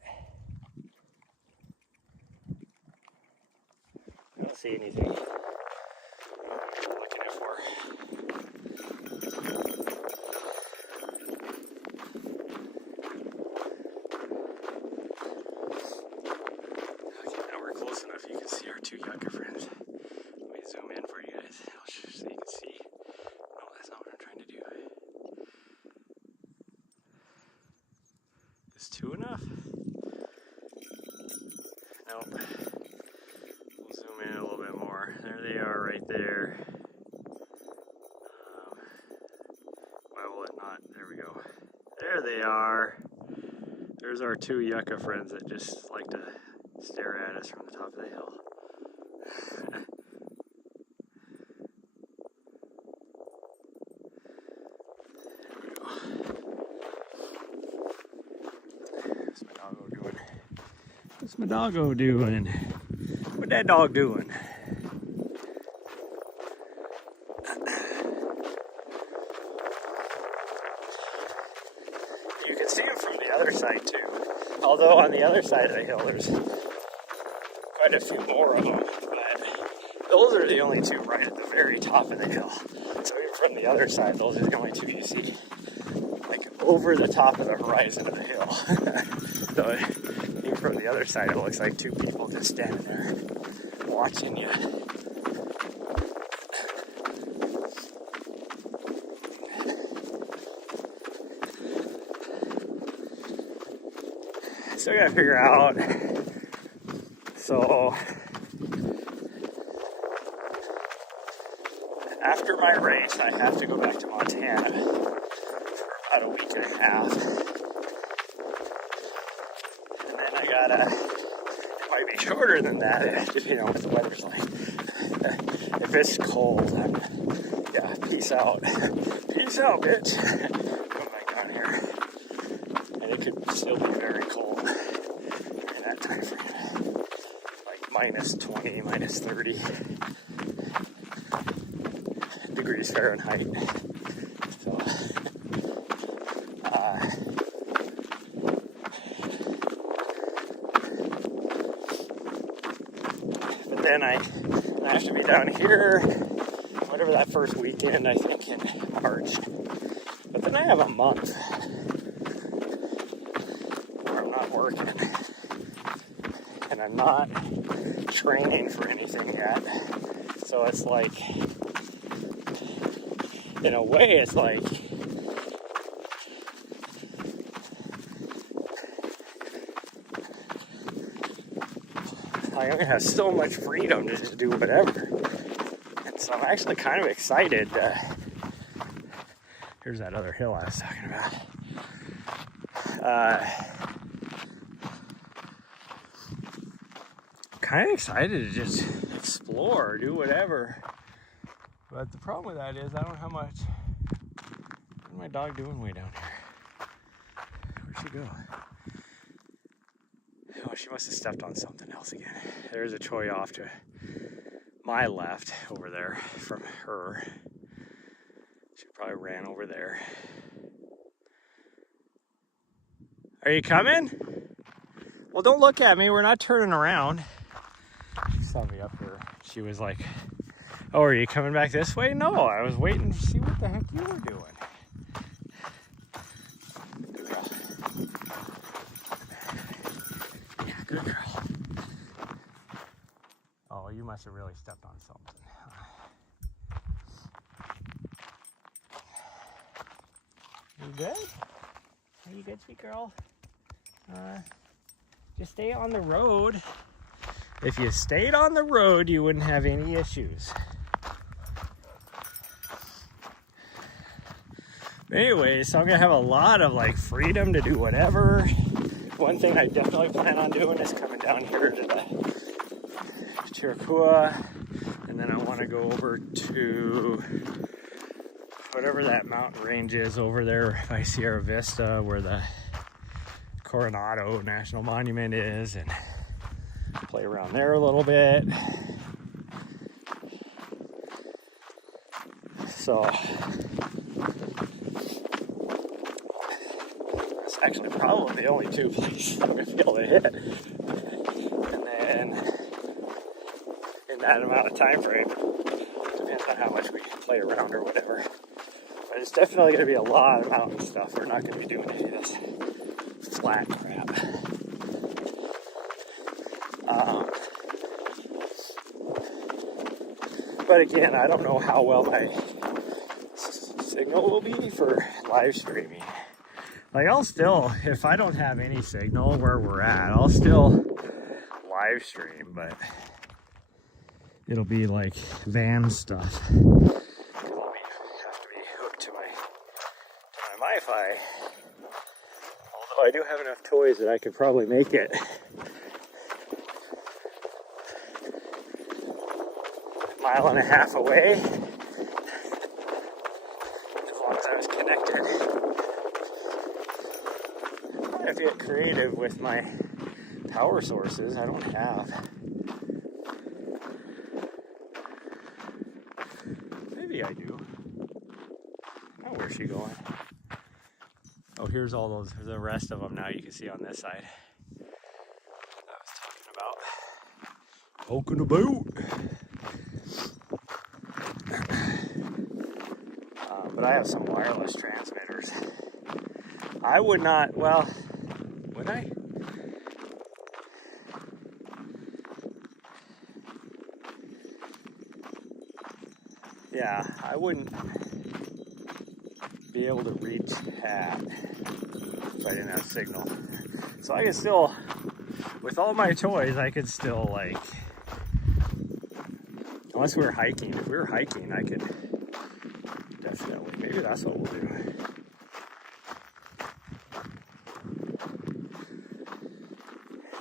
I don't see anything. What I'm looking at for. Okay, now we're close enough you can see our two yucca friends. Let me zoom in for you guys so you can see. No, that's not what I'm trying to do. Is two enough? Nope. We'll zoom in a little bit more. There they are right there. Why will it not? There we go. There they are. There's our two yucca friends that just like to stare at us from the top of the hill. What's my doggo doing? What that dog doing? You can see him from the other side too. Although on the other side of the hill there's quite a few more of them. But those are the only two right at the very top of the hill. So even from the other side, those are the only two you see. Like over the top of the horizon of the hill. So even from the other side, it looks like two people just standing there watching you. Still gotta figure out. So after my race, I have to go back to Montana for about a week and a half. And then I gotta, it might be shorter than that, depending on what the weather's like. If it's cold, yeah, peace out. Peace out, bitch. Come back down here. And it could still be very cold in that time frame. Like minus 20, minus 30 degrees Fahrenheit. So, but then I have to be down here, whatever that first weekend, I think in March. But then I have a month where I'm not working. And I'm not training for anything yet. So it's like, in a way, it's like I'm gonna have so much freedom to just do whatever. And so I'm actually kind of excited. Here's that other hill I was talking about. Kind of excited to just explore, do whatever. But the problem with that is I don't know how much. What's my dog doing way down here? Where'd she go? Oh, she must have stepped on something else again. There's a choy off to my left over there from her. She probably ran over there. Are you coming? Well, don't look at me. We're not turning around. She saw me up here. She was like, oh, are you coming back this way? No, I was waiting to see what the heck you were doing. Good girl. Yeah, good girl. Oh, you must have really stepped on something. You good? Are you good, sweet girl? Just stay on the road. If you stayed on the road, you wouldn't have any issues. Anyway, so I'm gonna have a lot of like freedom to do whatever. One thing I definitely plan on doing is coming down here to the Chiricahua, and then I want to go over to whatever that mountain range is over there by Sierra Vista, where the Coronado National Monument is, and play around there a little bit. So that's actually probably the only two places I'm going to be able to hit. And then in that amount of time frame, depends on how much we play around or whatever. But it's definitely going to be a lot of mountain stuff. We're not going to be doing any of this flat crap. But again, I don't know how well my signal will be for live streaming. Like, I'll still, if I don't have any signal where we're at, I'll still live stream, but it'll be like van stuff. I'll have to be hooked to my Wi-Fi. Although I do have enough toys that I could probably make it. Mile and a half away, as long as I was connected. I have to get creative with my power sources. I don't have. Maybe I do. Oh, where's she going? Oh, here's all those, the rest of them now you can see on this side. I was talking about. But I have some wireless transmitters. I would not, well, would I? Yeah, I wouldn't be able to reach that if I didn't have signal. So I could still, with all my toys, I could still like, unless we were hiking. If we were hiking, I could definitely, maybe that's what we'll do.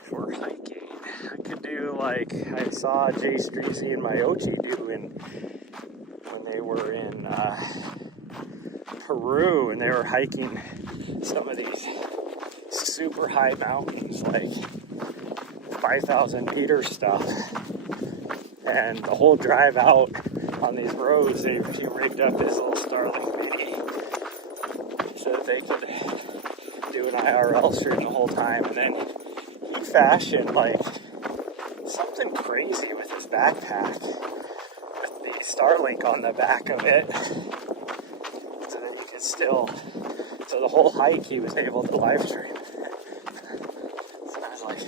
If we're hiking, I could do like I saw Jay Streesy and Mayochi do when they were in Peru, and they were hiking some of these super high mountains, like 5,000 meter stuff. And the whole drive out on these roads, he rigged up his little Starlink Mini so that they could do an IRL stream the whole time. And then he fashioned like something crazy with his backpack with the Starlink on the back of it. So then you could still, so the whole hike he was able to live stream. So I was like,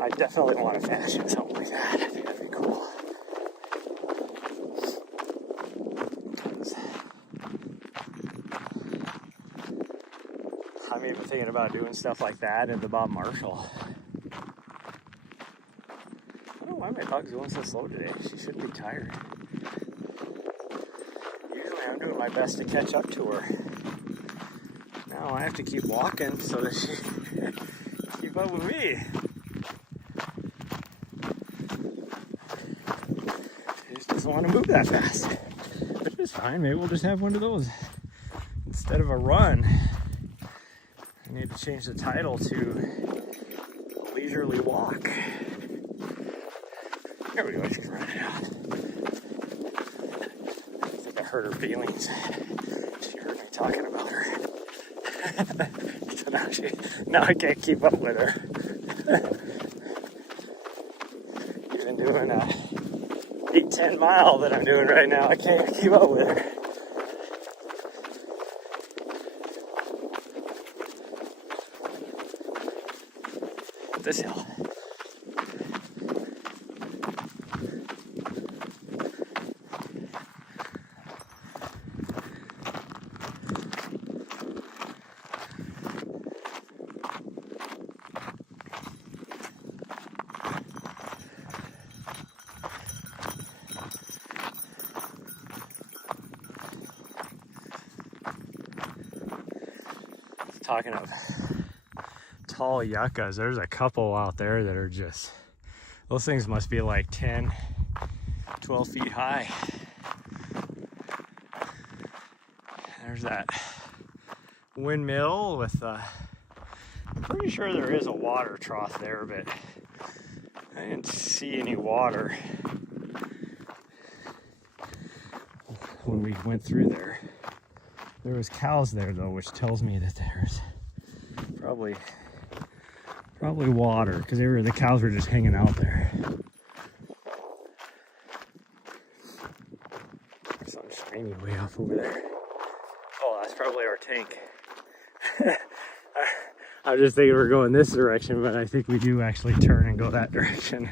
I definitely want to fashion something like that. I think that'd be cool. I'm even thinking about doing stuff like that in the Bob Marshall. I don't know why my dog's going so slow today. She should be tired. Usually I'm doing my best to catch up to her. Now I have to keep walking so that she keep up with me. She just doesn't want to move that fast. Which is fine. Maybe we'll just have one of those instead of a run. We need to change the title to Leisurely Walk. There we go, she's running out. I think I hurt her feelings. She heard me talking about her. So now I can't keep up with her. Even doing a 8-10 mile that I'm doing right now, I can't keep up with her. This hill. Talking of tall yuccas, there's a couple out there that are just, those things must be like 10, 12 feet high. There's that windmill with, I'm pretty sure there is a water trough there, but I didn't see any water when we went through there. There was cows there though, which tells me that there's probably water, because the cows were just hanging out there. There's something shiny way off over there. Oh, that's probably our tank. I was just thinking we're going this direction, but I think we do actually turn and go that direction.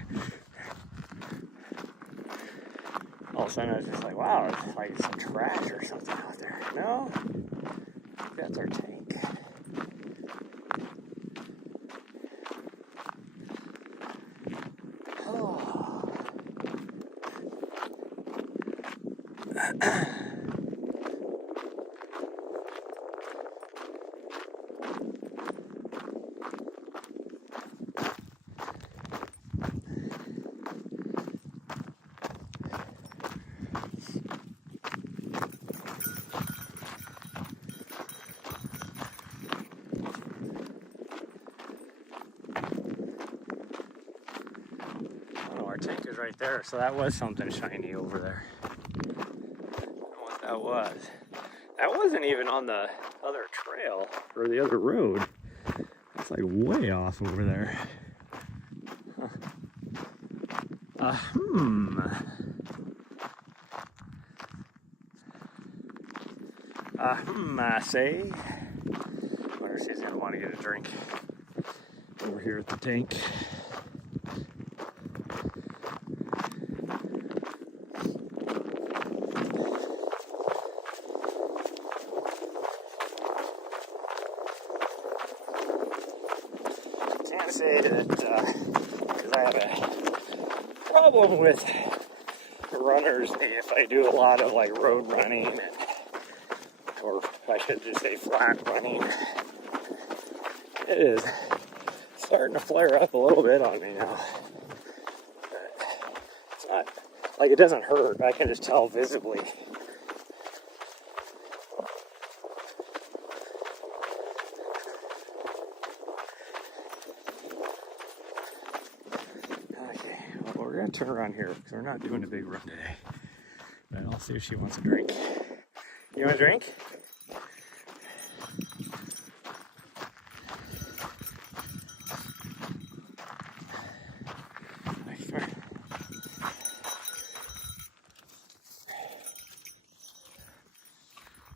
All of a sudden I was just like, wow, it's like some trash or something out there. No, that's our tank. Oh. Our tank is right there, so that was something shiny over there. I don't know what that was. That wasn't even on the other trail or the other road. It's like way off over there. Huh. I say. I wonder if she's gonna want to get a drink over here at the tank. Can't say that because I have a problem with runners if I do a lot of like road running, or I should just say flat running. It is starting to flare up a little bit on me now. But it's not like it doesn't hurt. I can just tell visibly. We're going to turn around here because we're not doing a big run today. But I'll see if she wants a drink. You want a drink?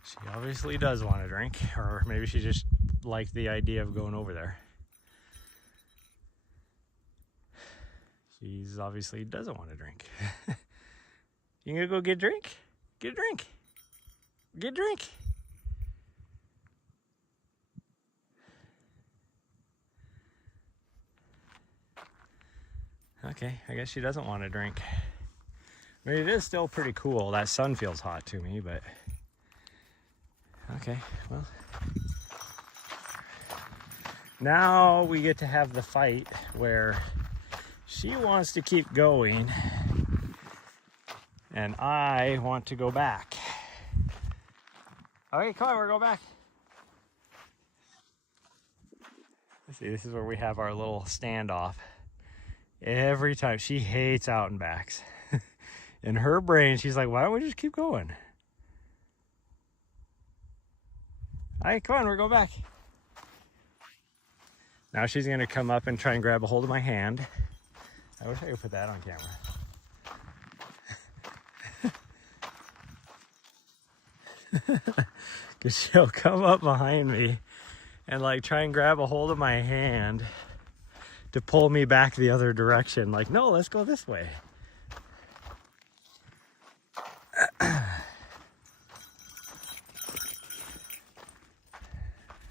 She obviously does want a drink, or maybe she just liked the idea of going over there. She's obviously doesn't want to drink. You gonna go get a drink? Get a drink. Get a drink. Okay, I guess she doesn't want to drink. I mean, it is still pretty cool. That sun feels hot to me, but okay, well. Now we get to have the fight where she wants to keep going and I want to go back. Okay, come on, we're going back. See, this is where we have our little standoff. Every time. She hates out and backs. In her brain, she's like, why don't we just keep going? All right, come on, we're going back. Now she's gonna come up and try and grab a hold of my hand. I wish I could put that on camera. Because she'll come up behind me and like try and grab a hold of my hand to pull me back the other direction. Like, no, let's go this way.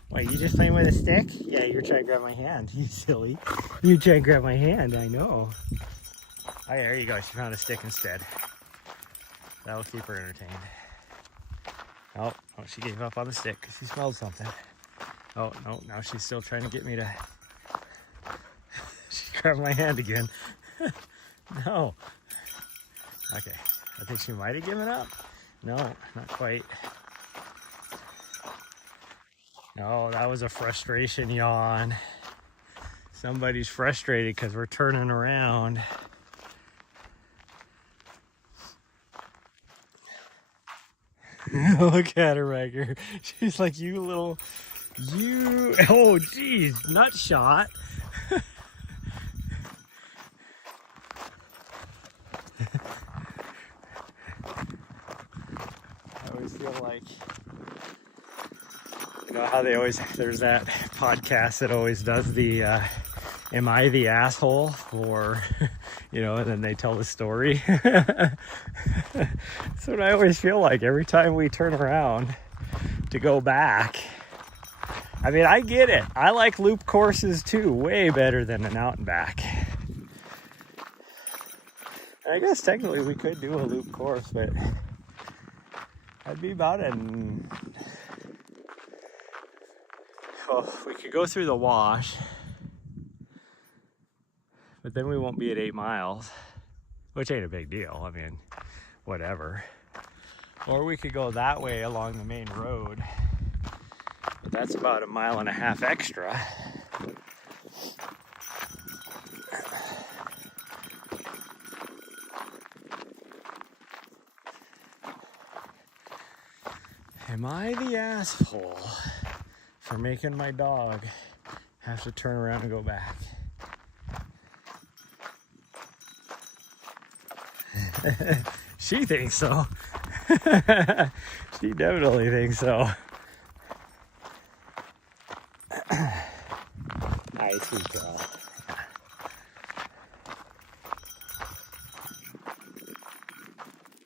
Wait, you just playing with a stick? Yeah, you're trying to grab my hand, you silly. You trying to grab my hand, I know. Oh, there you go, she found a stick instead. That'll keep her entertained. Oh, she gave up on the stick because she smelled something. Oh, no, now she's still trying to get me to... She grabbed my hand again. No. Okay, I think she might have given up. No, not quite. No, that was a frustration yawn. Somebody's frustrated because we're turning around. Look at her right here. She's like, you little, you, oh geez, nut shot. I always feel like, you know how they always, there's that podcast that always does the, am I the asshole? Or, you know, and then they tell the story. That's what I always feel like every time we turn around to go back. I mean, I get it. I like loop courses too, way better than an out and back. I guess technically we could do a loop course, but I'd be about it. Well, we could go through the wash, but then we won't be at 8 miles, which ain't a big deal. I mean, whatever. Or we could go that way along the main road, but that's about 1.5 miles extra. Am I the asshole for making my dog have to turn around and go back? She thinks so. She definitely thinks so. Nice, sweet girl.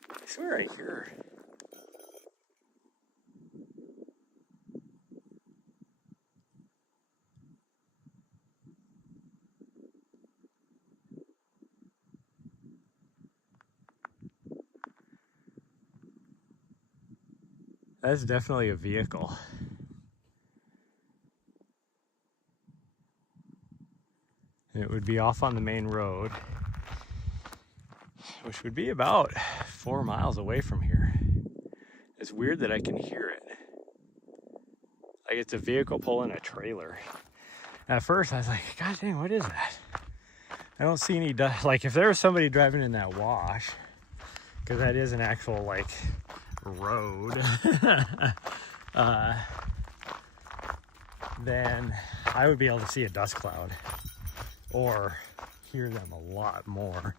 I swear I hear. That's definitely a vehicle. It would be off on the main road, which would be about 4 miles away from here. It's weird that I can hear it. Like it's a vehicle pulling a trailer. At first I was like, God dang, what is that? I don't see any dust. Like if there was somebody driving in that wash, because that is an actual like road, then I would be able to see a dust cloud or hear them a lot more.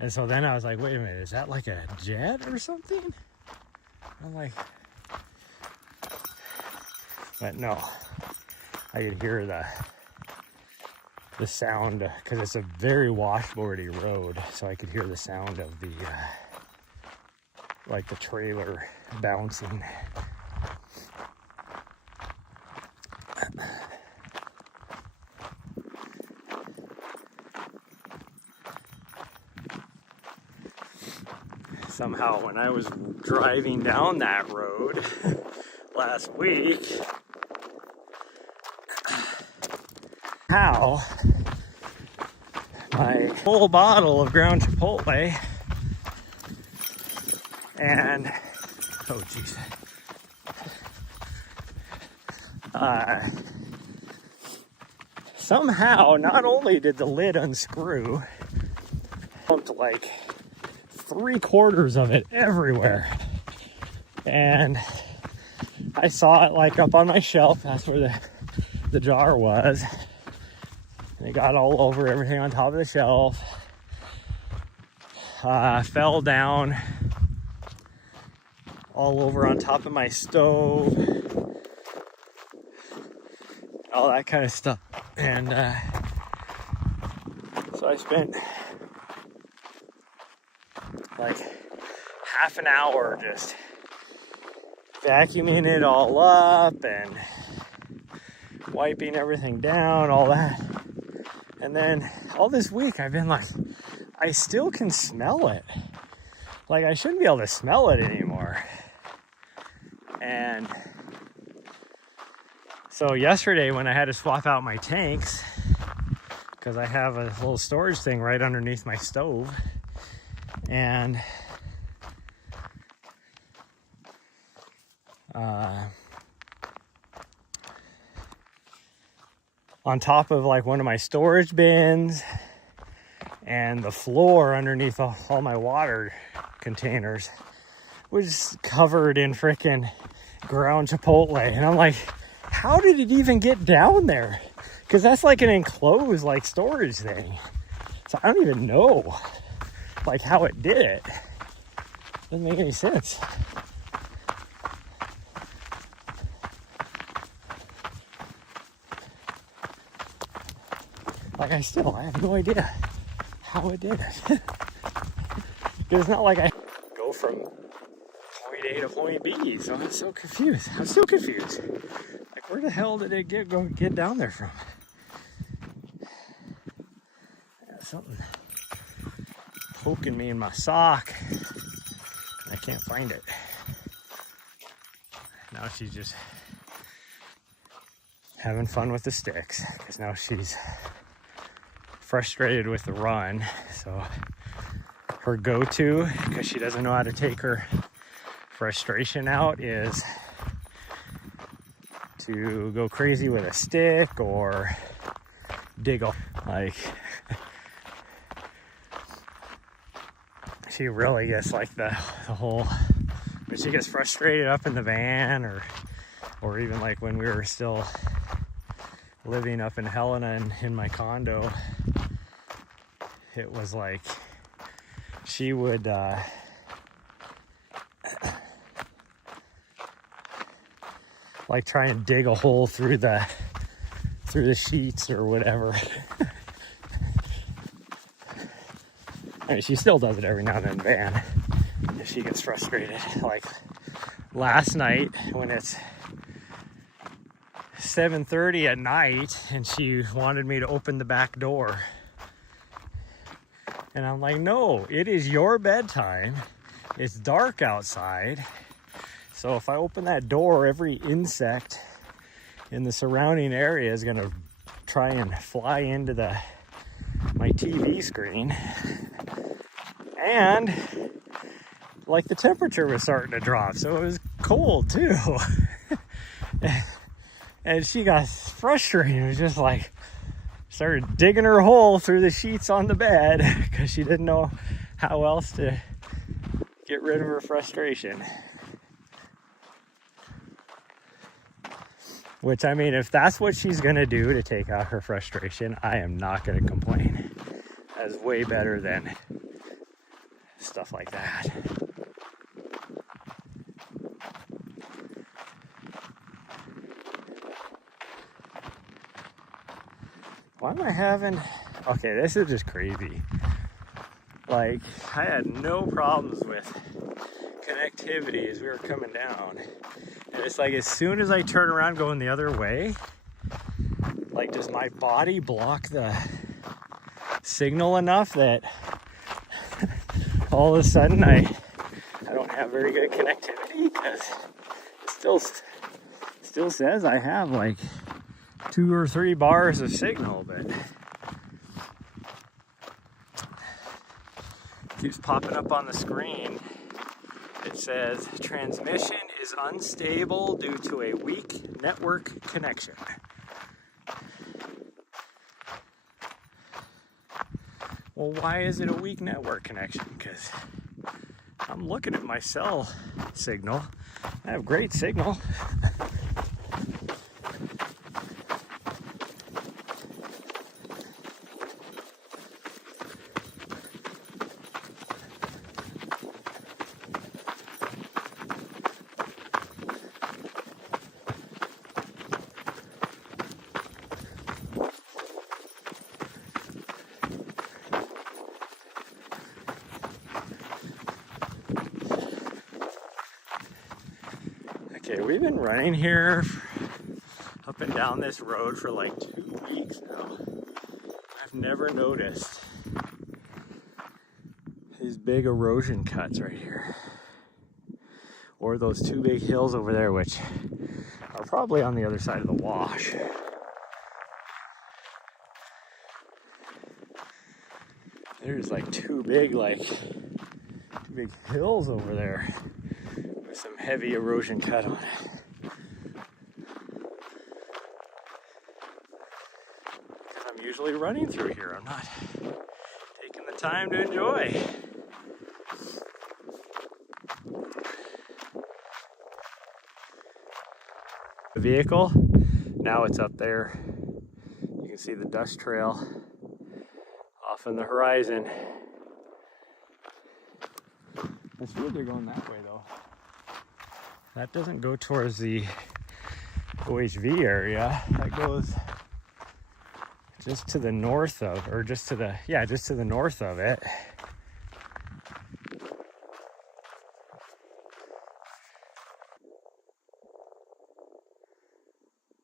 And so then I was like, wait a minute, is that like a jet or something? I'm like, but no, I could hear the sound because it's a very washboardy road, so I could hear the sound of the like the trailer bouncing. Somehow when I was driving down that road last week, how my full bottle of ground chipotle and oh jeez, somehow, not only did the lid unscrew, pumped like 3/4 of it everywhere. And I saw it like up on my shelf. That's where the jar was. And it got all over everything on top of the shelf. Fell down all over on top of my stove. All that kind of stuff. And so I spent like half an hour just vacuuming it all up and wiping everything down, all that. And then all this week I've been like, I still can smell it. Like, I shouldn't be able to smell it anymore. And so yesterday when I had to swap out my tanks, because I have a little storage thing right underneath my stove, and on top of like one of my storage bins and the floor underneath all my water containers was covered in freaking ground chipotle. And I'm like, how did it even get down there? Because that's like an enclosed like storage thing. So I don't even know like how it did it. Doesn't make any sense. Like, I have no idea how it did it. Because it's not like I go from point A to point B, so I'm so confused. I'm still confused. Like, where the hell did it get down there from? Yeah, something poking me in my sock. I can't find it. Now she's just having fun with the sticks, because now she's frustrated with the run. So her go-to, because she doesn't know how to take her frustration out, is to go crazy with a stick or dig a, like, she really gets like the whole, when she gets frustrated up in the van, or even like when we were still living up in Helena and in my condo, it was like she would like try and dig a hole through the sheets or whatever. I mean, she still does it every now and then in the van if she gets frustrated. Like last night when it's 7:30 at night and she wanted me to open the back door. And I'm like, no, it is your bedtime. It's dark outside. So if I open that door, every insect in the surrounding area is gonna try and fly into my TV screen. And like the temperature was starting to drop, so it was cold too. And she got frustrated. It was just like, started digging her hole through the sheets on the bed because she didn't know how else to get rid of her frustration. Which, I mean, if that's what she's gonna do to take out her frustration, I am not gonna complain. That's way better than stuff like that. Why am I having... Okay, this is just crazy. Like, I had no problems with connectivity as we were coming down. And it's like, as soon as I turn around going the other way, like, does my body block the signal enough that all of a sudden I don't have very good connectivity? Because it still says I have like 2 or 3 bars of signal, but keeps popping up on the screen. It says transmission is unstable due to a weak network connection. Well, why is it a weak network connection? Because I'm looking at my cell signal. I have great signal. Okay, we've been running here up and down this road for like 2 weeks now. I've never noticed these big erosion cuts right here. Or those 2 big hills over there, which are probably on the other side of the wash. There's like two big hills over there with some heavy erosion cut on it. I'm usually running through here. I'm not taking the time to enjoy. The vehicle, now it's up there. You can see the dust trail off on the horizon. It's weird they're going that way though. That doesn't go towards the OHV area. That goes just to the north of, or just to the north of it.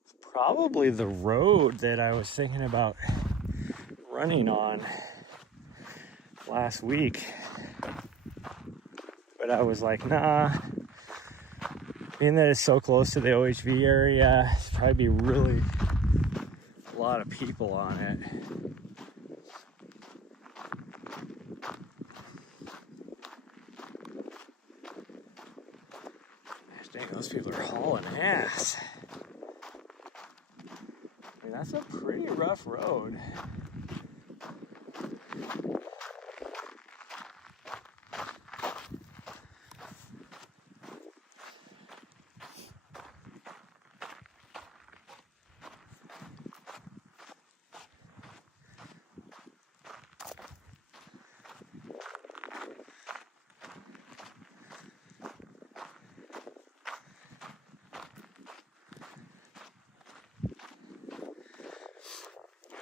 It's probably the road that I was thinking about running on last week. But I was like, nah, being that it's so close to the OHV area, it's probably be really a lot of people on it. Gosh dang, those people are hauling ass. I mean, that's a pretty rough road.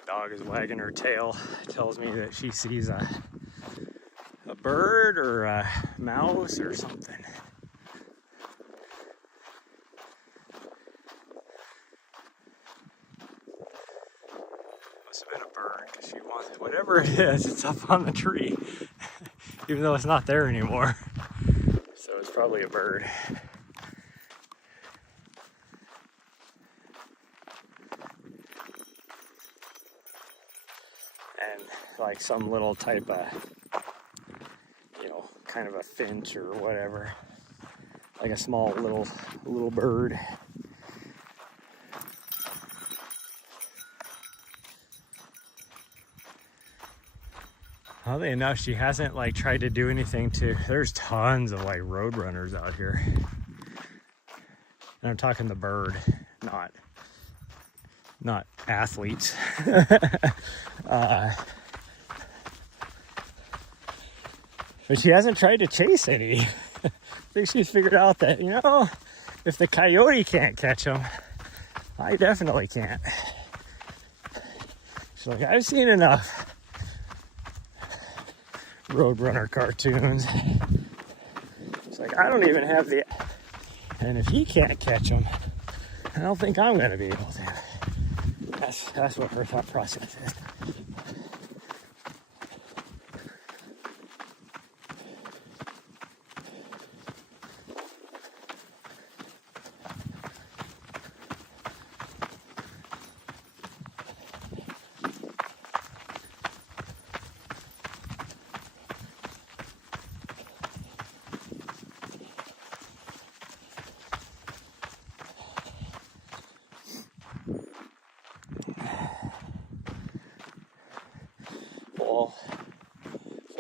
Dog is wagging her tail, tells me that she sees a bird or a mouse or something. Must have been a bird, because she wants whatever it is, it's up on the tree, even though it's not there anymore. So it's probably a bird. And like some little type of, kind of a finch or whatever, like a small little bird. Oddly enough, she hasn't tried to do anything to. There's tons of road runners out here, and I'm talking the bird, not athletes. But she hasn't tried to chase any. I think she's figured out that, if the coyote can't catch them, I definitely can't. She's like, I've seen enough Roadrunner cartoons. It's like, I don't even have the... And if he can't catch them, I don't think I'm going to be able to. That's what her thought process is.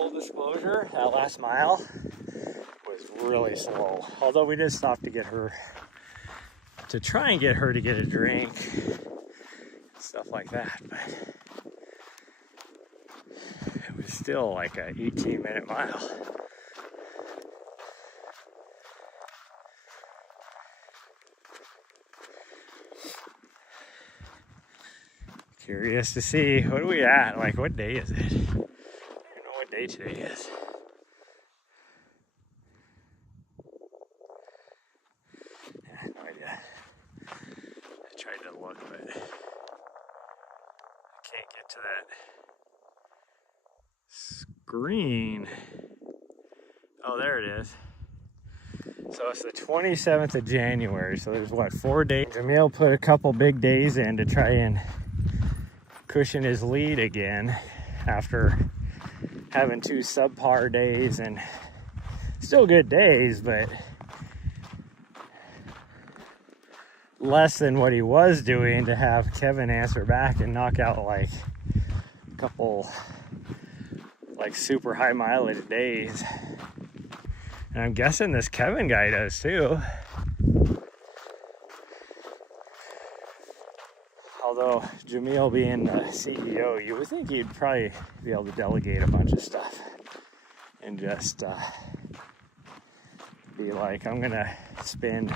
full disclosure, that last mile was really slow. Although we did stop to get her, to try and get her to get a drink, stuff like that. But it was still like a 18-minute mile. Curious to see, what are we at? Like, what day is it? I don't know what day today is. Yeah, no idea. I tried to look, but I can't get to that screen. Oh, there it is. So it's the 27th of January, so there's what, 4 days? Jamil put a couple big days in to try and cushion his lead again after having 2 subpar days, and still good days, but less than what he was doing to have Kevin answer back and knock out like a couple like super high mileage days. And I'm guessing this Kevin guy does too. Although Jamil being the CEO, you would think he'd probably be able to delegate a bunch of stuff and just be like, I'm gonna spend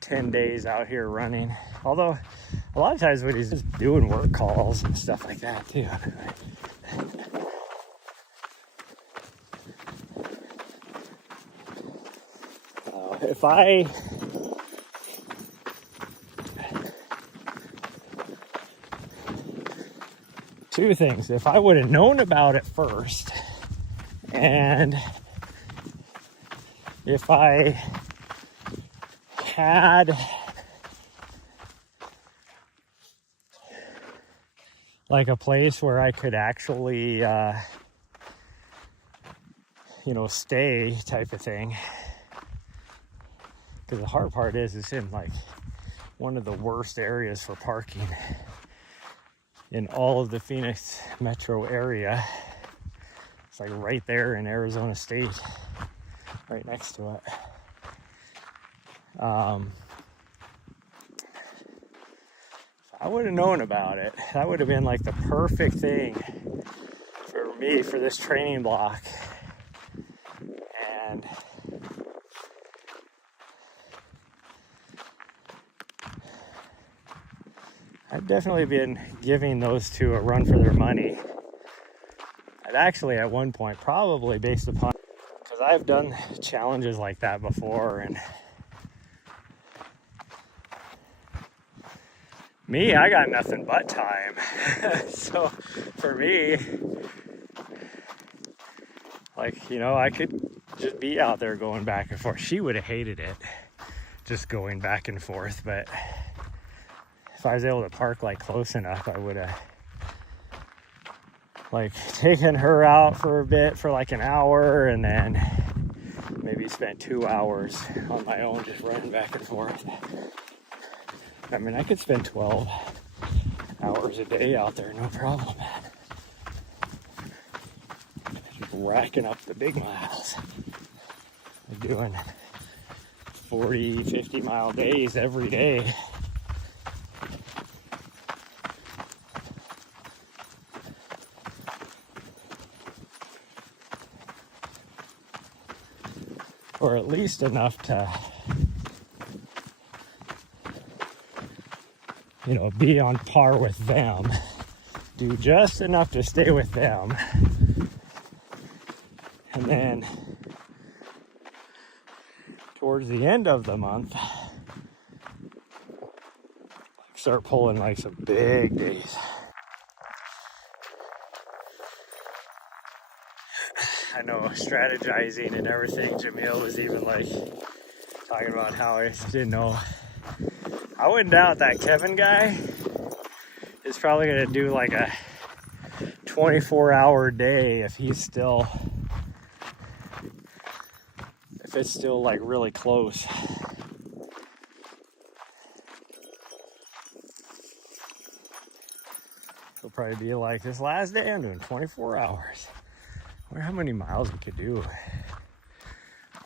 10 days out here running. Although a lot of times when he's just doing work calls and stuff like that too. If I two things. If I would have known about it first, and if I had like a place where I could actually, stay type of thing. Because the hard part is it's in like one of the worst areas for parking in all of the Phoenix metro area. It's like right there in Arizona State, right next to it. If I would have known about it, that would have been like the perfect thing for me for this training block. And I've definitely been giving those two a run for their money. I'd actually at one point, probably based upon, because I've done challenges like that before, and me, I got nothing but time. So for me, I could just be out there going back and forth. She would have hated it, just going back and forth, but if I was able to park like close enough, I would have like taken her out for a bit for like an hour, and then maybe spent 2 hours on my own just running back and forth. I mean, I could spend 12 hours a day out there, no problem. Just racking up the big miles. I'm doing 40, 50 mile days every day. Or at least enough to, be on par with them. Do just enough to stay with them. And then towards the end of the month, start pulling like some big days. I know, strategizing and everything. Jamil was even like talking about how I didn't know. I wouldn't doubt that Kevin guy is probably gonna do like a 24-hour day if it's still like really close. He'll probably be like, this last day I'm doing 24 hours. wonder how many miles we could do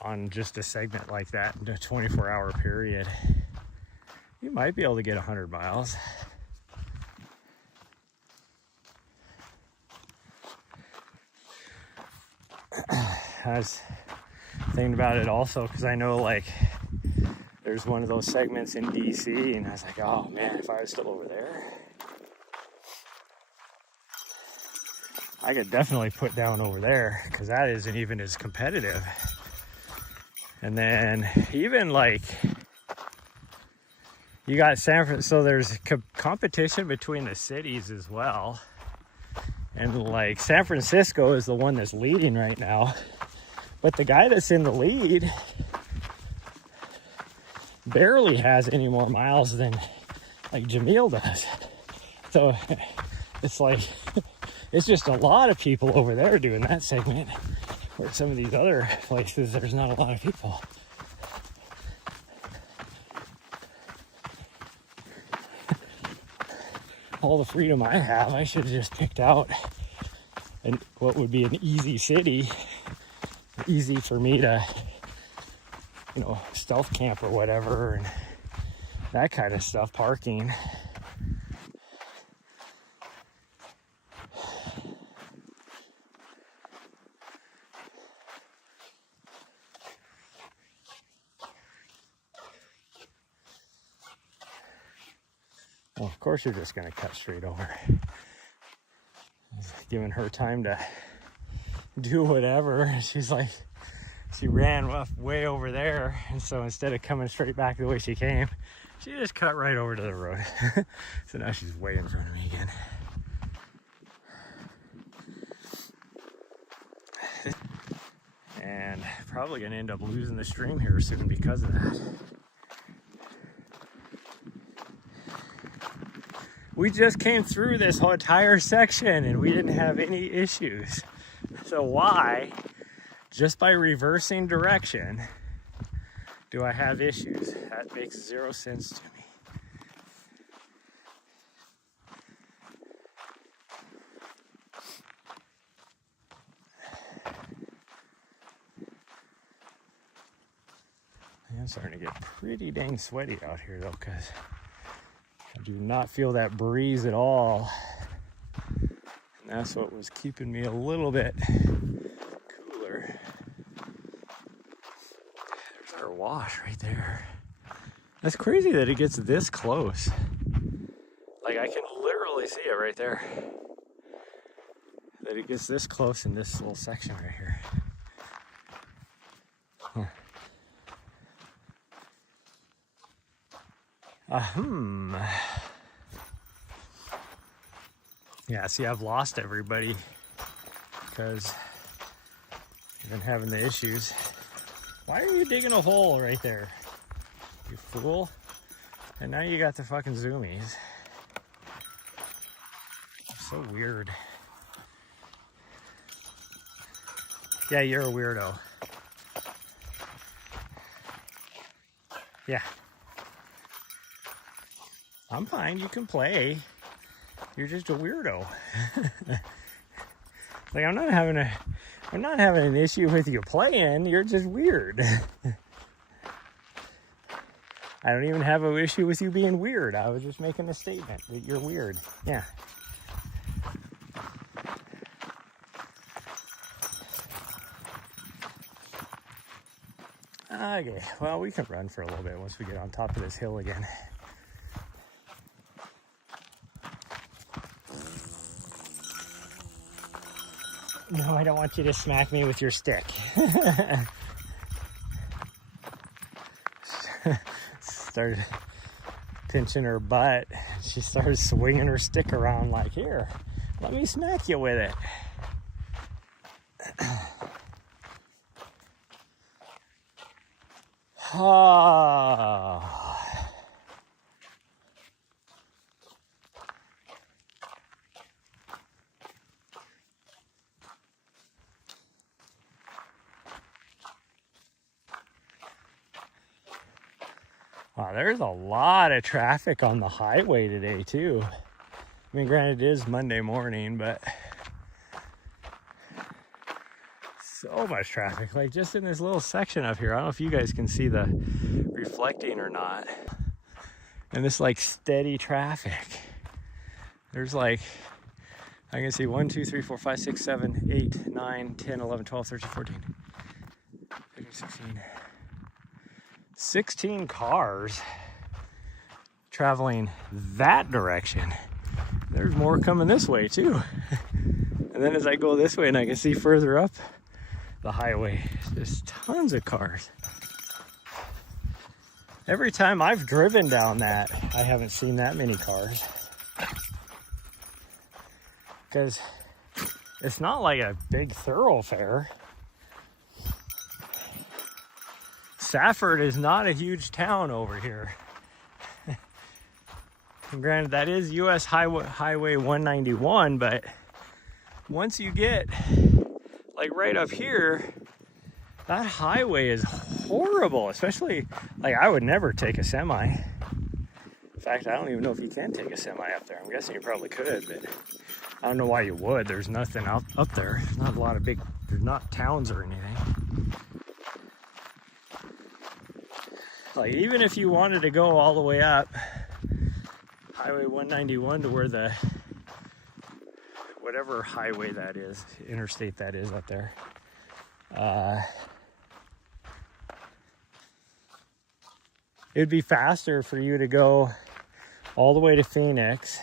on just a segment like that in a 24-hour period. You might be able to get 100 miles. I was thinking about it also because I know like there's one of those segments in DC, and I was like, oh man, if I was still over there, I could definitely put down over there because that isn't even as competitive. And then even like you got San Francisco, so there's competition between the cities as well. And like San Francisco is the one that's leading right now. But the guy that's in the lead barely has any more miles than like Jamil does. So it's like, it's just a lot of people over there doing that segment, where some of these other places, there's not a lot of people. All the freedom I have, I should have just picked out what would be an easy city, easy for me to, you know, stealth camp or whatever, and that kind of stuff, parking. Well, of course you're just going to cut straight over. Giving her time to do whatever. She's like, she ran way over there, and so instead of coming straight back the way she came, she just cut right over to the road. So now she's way in front of me again. And probably going to end up losing the stream here soon because of that. We just came through this whole entire section and we didn't have any issues. So why, just by reversing direction, do I have issues? That makes zero sense to me. I'm starting to get pretty dang sweaty out here though, because I do not feel that breeze at all. And that's what was keeping me a little bit cooler. There's our wash right there. That's crazy that it gets this close. Like I can literally see it right there. That it gets this close in this little section right here. Huh. Yeah, see, I've lost everybody because I've been having the issues. Why are you digging a hole right there, you fool? And now you got the fucking zoomies. So weird. Yeah, you're a weirdo. Yeah. I'm fine, you can play. You're just a weirdo. Like I'm not having an issue with you playing, you're just weird. I don't even have an issue with you being weird. I was just making a statement that you're weird. Yeah. Okay, well, we can run for a little bit once we get on top of this hill again. No, I don't want you to smack me with your stick. Started pinching her butt. She started swinging her stick around like, here, let me smack you with it. Oh. Wow, there's a lot of traffic on the highway today too. I mean, granted it is Monday morning, but So much traffic, like just in this little section up here. I don't know if you guys can see the reflecting or not. And this like steady traffic. There's like, I can see 1, 2, 3, 4, 5, 6, 7, 8, 9, 10, 11, 12, 13, 14, 15, 16. 16 cars traveling that direction. There's more coming this way too. And then as I go this way and I can see further up the highway, there's tons of cars. Every time I've driven down that, I haven't seen that many cars. Because it's not like a big thoroughfare. Safford is not a huge town over here. And granted, that is US Highway 191, but once you get like right up here, that highway is horrible, especially like I would never take a semi. In fact, I don't even know if you can take a semi up there. I'm guessing you probably could, but I don't know why you would. There's nothing up there. There's not a lot of there's not towns or anything. Like even if you wanted to go all the way up Highway 191 to where the, whatever highway that is, interstate that is up there, it'd be faster for you to go all the way to Phoenix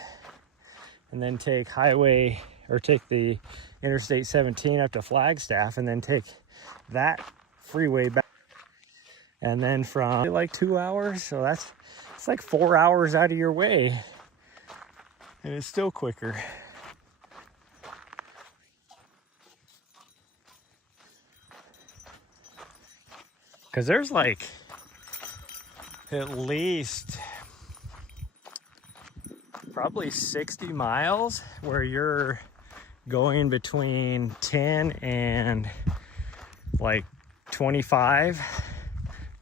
and then take the Interstate 17 up to Flagstaff and then take that freeway back. And then from like 2 hours, so it's like 4 hours out of your way. And it's still quicker. Because there's like at least probably 60 miles where you're going between 10 and like 25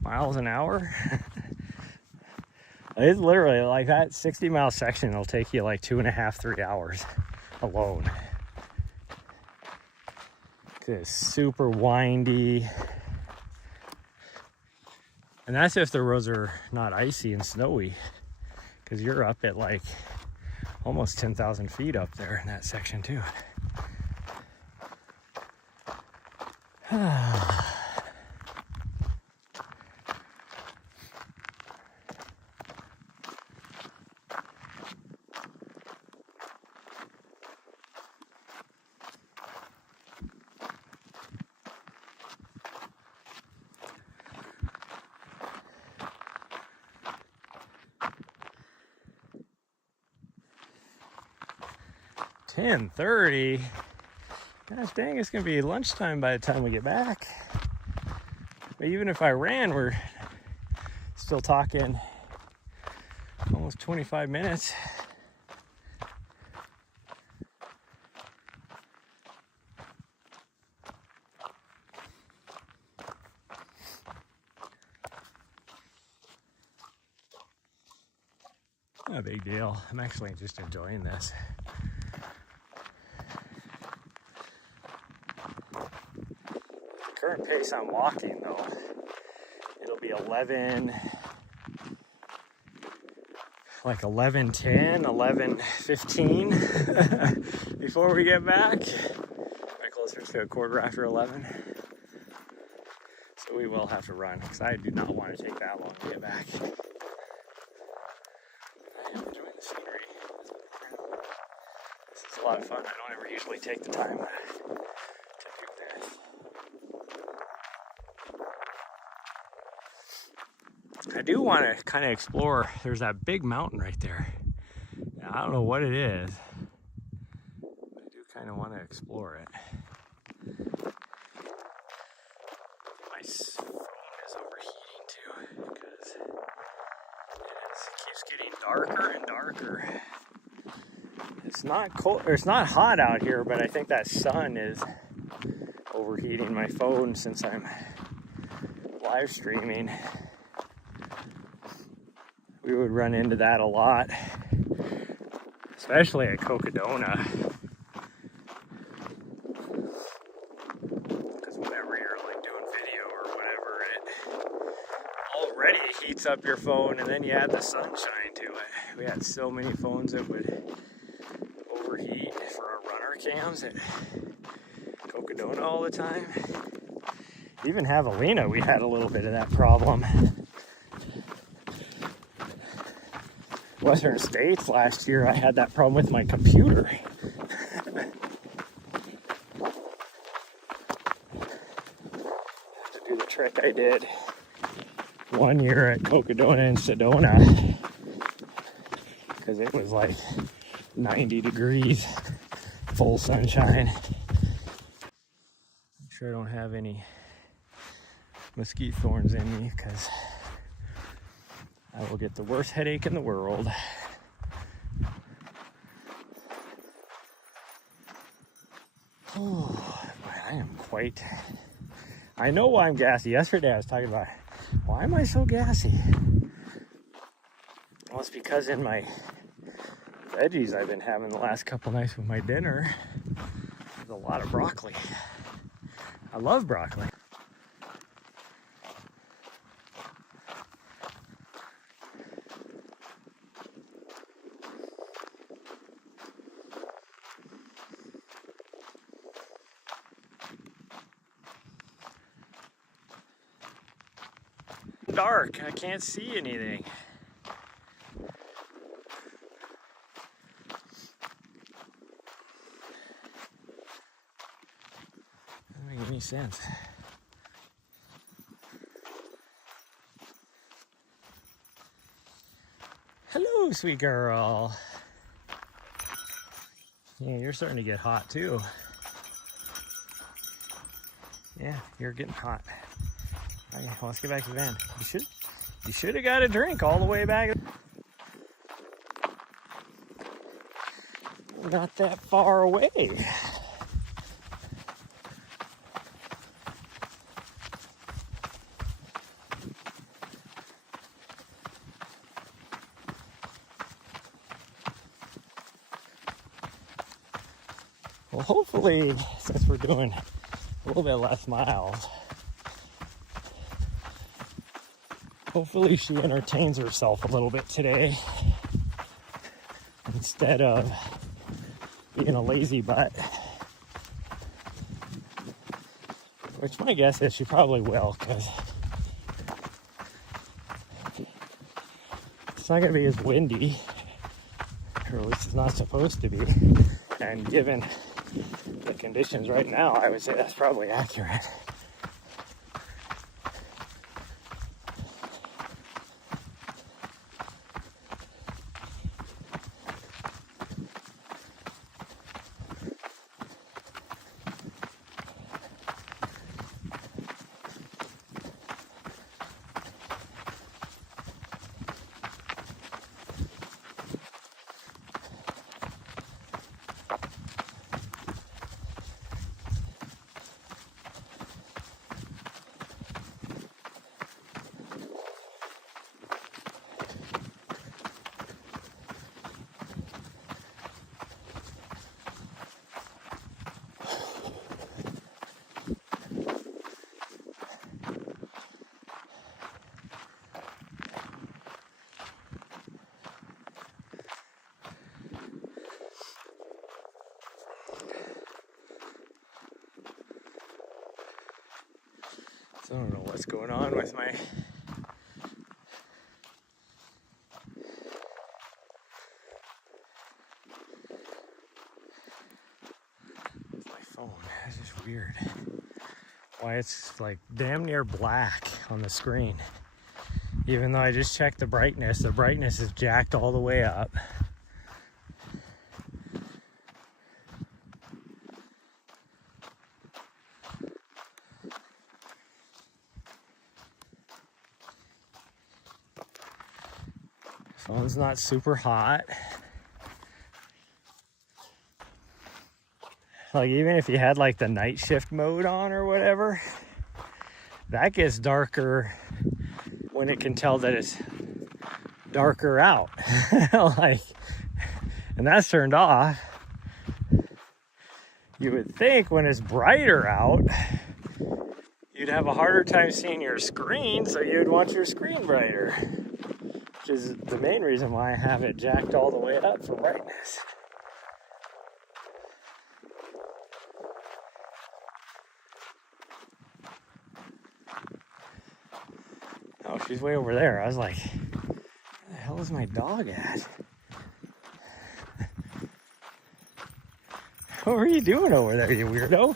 miles an hour. It's literally like that 60-mile section will take you like 2.5, 3 hours alone. It's super windy. And that's if the roads are not icy and snowy, because you're up at like almost 10,000 feet up there in that section too. $10:30. Gosh dang, it's gonna be lunchtime by the time we get back. But even if I ran, we're still talking almost 25 minutes. Not a big deal. I'm actually just enjoying this. Current pace I'm walking though, it'll be 11:10, 11:15 before we get back. Right closer to a quarter after 11. So we will have to run because I do not want to take that long to get back. I am enjoying the scenery. This is a lot of fun. I don't ever usually take the time to do this. I do want to kind of explore. There's that big mountain right there. I don't know what it is, but I do kind of want to explore it. My phone is overheating too because it keeps getting darker and darker. It's not cold, or it's not hot out here, but I think that sun is overheating my phone since I'm live streaming. We would run into that a lot, especially at Cocodona. Because whenever already heats up your phone, and then you add the sunshine to it. We had so many phones that would overheat for our runner cams at Cocodona all the time. Even Javelina, we had a little bit of that problem. Western States last year, I had that problem with my computer. To do the trick I did one year at Cocodona and Sedona, because it was like 90 degrees, full sunshine. I'm sure I don't have any mesquite thorns in me, because I will get the worst headache in the world. Oh, I am quite... I know why I'm gassy. Yesterday I was talking about, why am I so gassy? Well, it's because in my veggies I've been having the last couple nights with my dinner, there's a lot of broccoli. I love broccoli. Dark, I can't see anything. Doesn't make any sense. Hello, sweet girl. Yeah, you're starting to get hot too. Yeah, you're getting hot. Okay, well, let's get back to the van. You should have got a drink all the way back. Not that far away. Well, hopefully, since we're doing a little bit less miles, hopefully she entertains herself a little bit today instead of being a lazy butt. Which my guess is she probably will, because it's not going to be as windy, or at least it's not supposed to be. And given the conditions right now, I would say that's probably accurate. So I don't know what's going on with my phone. It's just weird. Why it's like damn near black on the screen. Even though I just checked the brightness is jacked all the way up. Phone's not super hot. Like even if you had like the night shift mode on or whatever, that gets darker when it can tell that it's darker out. Like, and that's turned off. You would think when it's brighter out, you'd have a harder time seeing your screen, so you'd want your screen brighter. Which is the main reason why I have it jacked all the way up for brightness. Oh, she's way over there. I was like, where the hell is my dog at? What are you doing over there, you weirdo?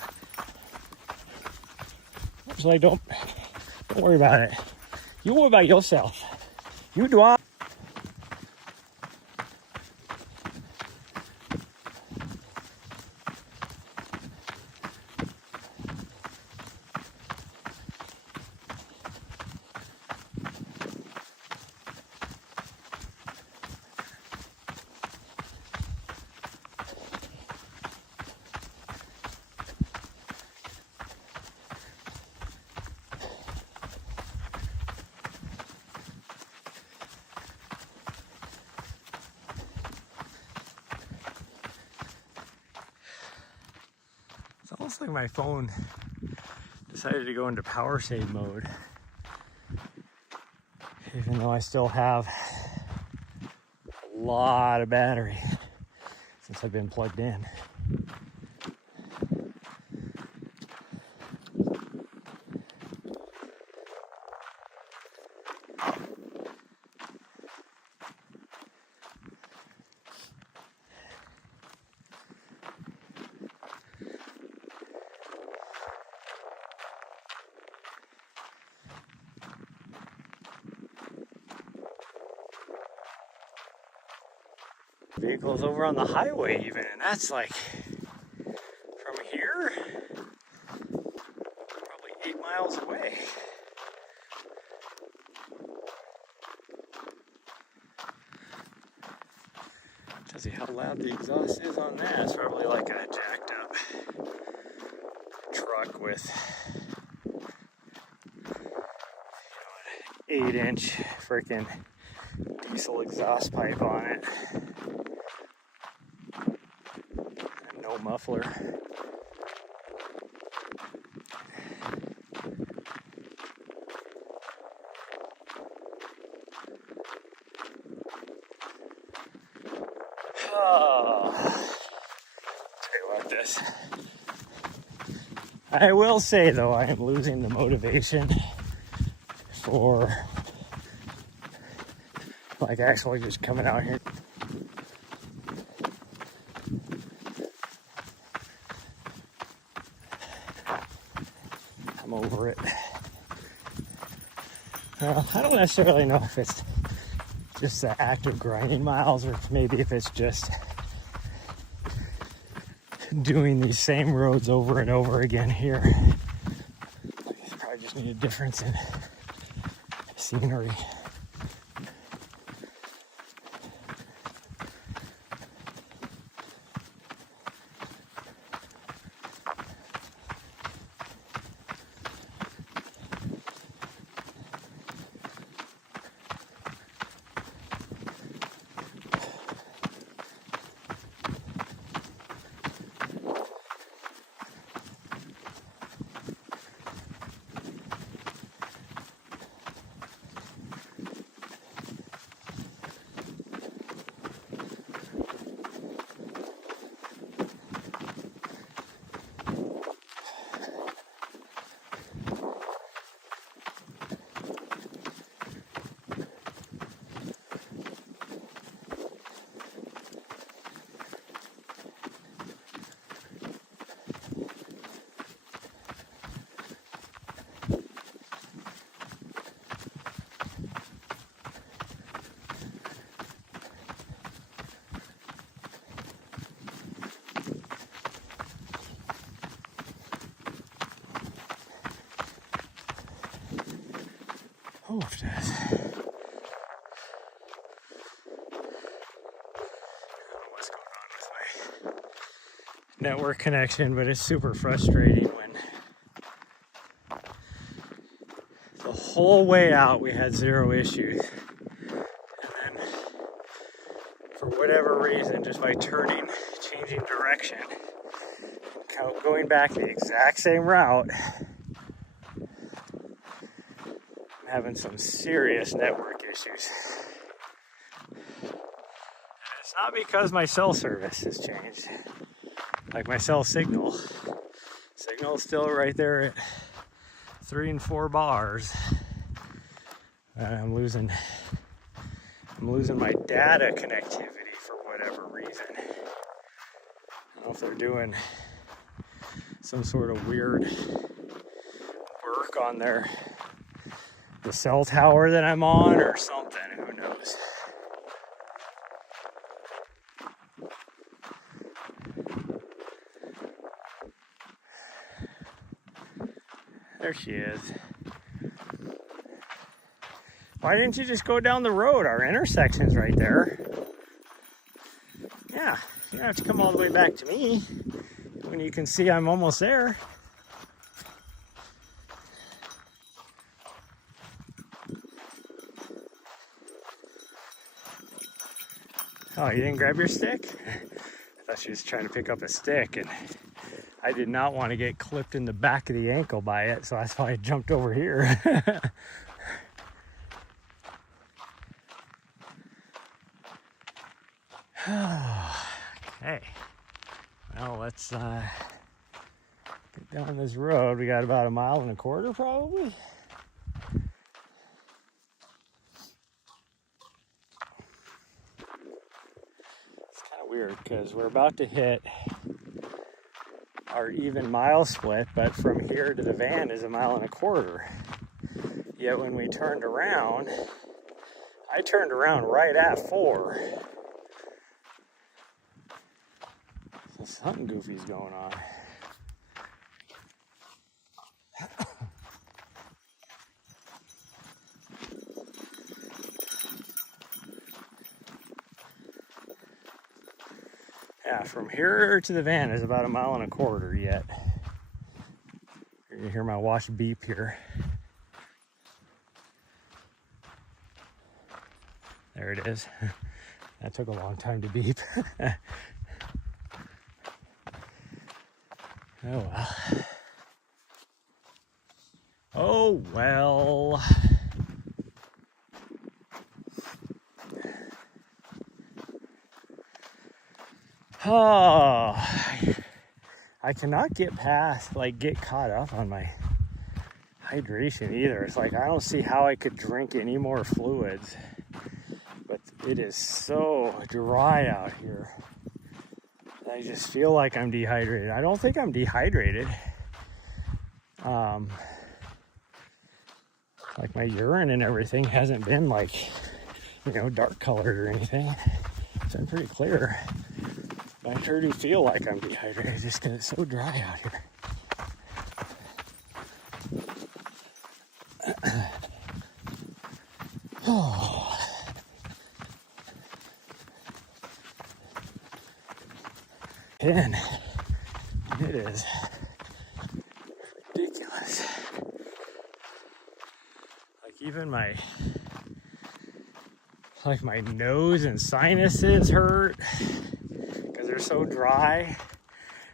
It's like, don't worry about it. You worry about yourself. You do on. It's almost like my phone decided to go into power save mode, even though I still have a lot of battery since I've been plugged in. Vehicles over on the highway even, and that's like from here probably 8 miles away. Tells you how loud the exhaust is on that. It's probably like a jacked up truck with 8-inch freaking diesel exhaust pipe on it. No muffler. Oh, tell you about this. I will say though, I am losing the motivation for like actually just coming out here. I'm over it. Well, I don't necessarily know if it's just the act of grinding miles or maybe if it's just doing these same roads over and over again here. I probably just need a difference in scenery. Oh, what's going on with my network connection, but it's super frustrating when the whole way out we had 0 issues. And then for whatever reason, just by changing direction, going back the exact same route, having some serious network issues. And it's not because my cell service has changed. Like my cell signal. Signal's still right there at 3 and 4 bars. I'm losing my data connectivity for whatever reason. I don't know if they're doing some sort of weird work on the cell tower that I'm on or something, who knows. There she is. Why didn't you just go down the road? Our intersection's right there. Yeah, you don't have to come all the way back to me when you can see I'm almost there. Oh, you didn't grab your stick? I thought she was trying to pick up a stick, and I did not want to get clipped in the back of the ankle by it, so that's why I jumped over here. Okay, well, let's get down this road. We got about 1.25 miles probably. It's kind of weird because we're about to hit our even mile split, but from here to the van is 1.25 miles. Yet when we turned around, I turned around right at 4. So something goofy's going on. Yeah, from here to the van is about 1.25 miles yet. You're gonna hear my watch beep here. There it is. That took a long time to beep. Oh well. Oh well. Oh, I cannot get caught up on my hydration either. It's like I don't see how I could drink any more fluids, but it is so dry out here. I just feel like I'm dehydrated. I don't think I'm dehydrated. Like my urine and everything hasn't been like, dark colored or anything. So I'm pretty clear. But I sure do feel like I'm dehydrated just because it's so dry out here. Oh. And it is ridiculous. Like even my nose and sinuses hurt because they're so dry.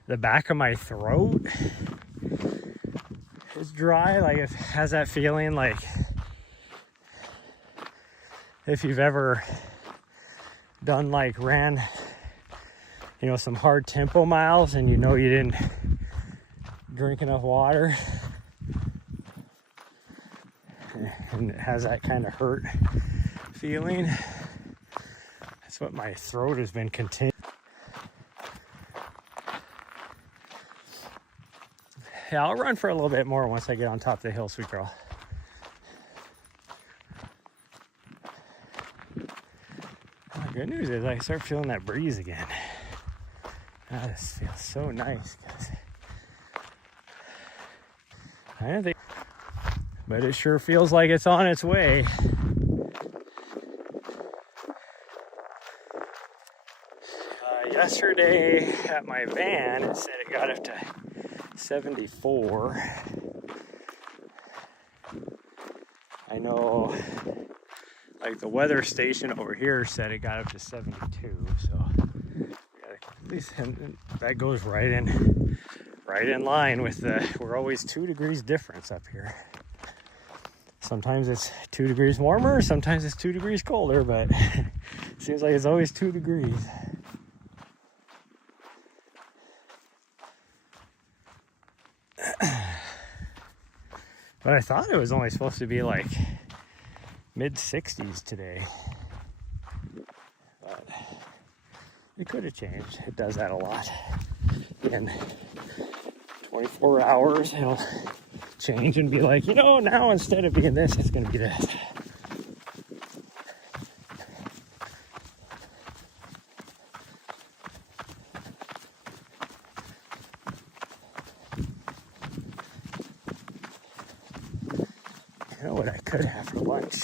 The back of my throat is dry. Like it has that feeling like if you've ever done ran some hard tempo miles and you didn't drink enough water, and it has that kind of hurt feeling. That's what my throat has been continuing. Yeah, I'll run for a little bit more once I get on top of the hill, sweet girl. Well, the good news is I start feeling that breeze again. This feels so nice, guys. I don't think, but it sure feels like it's on its way. Yesterday at my van, it said it got up to 74. I know, the weather station over here said it got up to 72, so at least that goes right in line with we're always 2 degrees difference up here. Sometimes it's 2 degrees warmer, sometimes it's 2 degrees colder, but it seems like it's always 2 degrees. But I thought it was only supposed to be like mid-60s today. But it could have changed. It does that a lot. In 24 hours, it'll change and be like, you know, now instead of being this, it's going to be this. You know what I could have for lunch?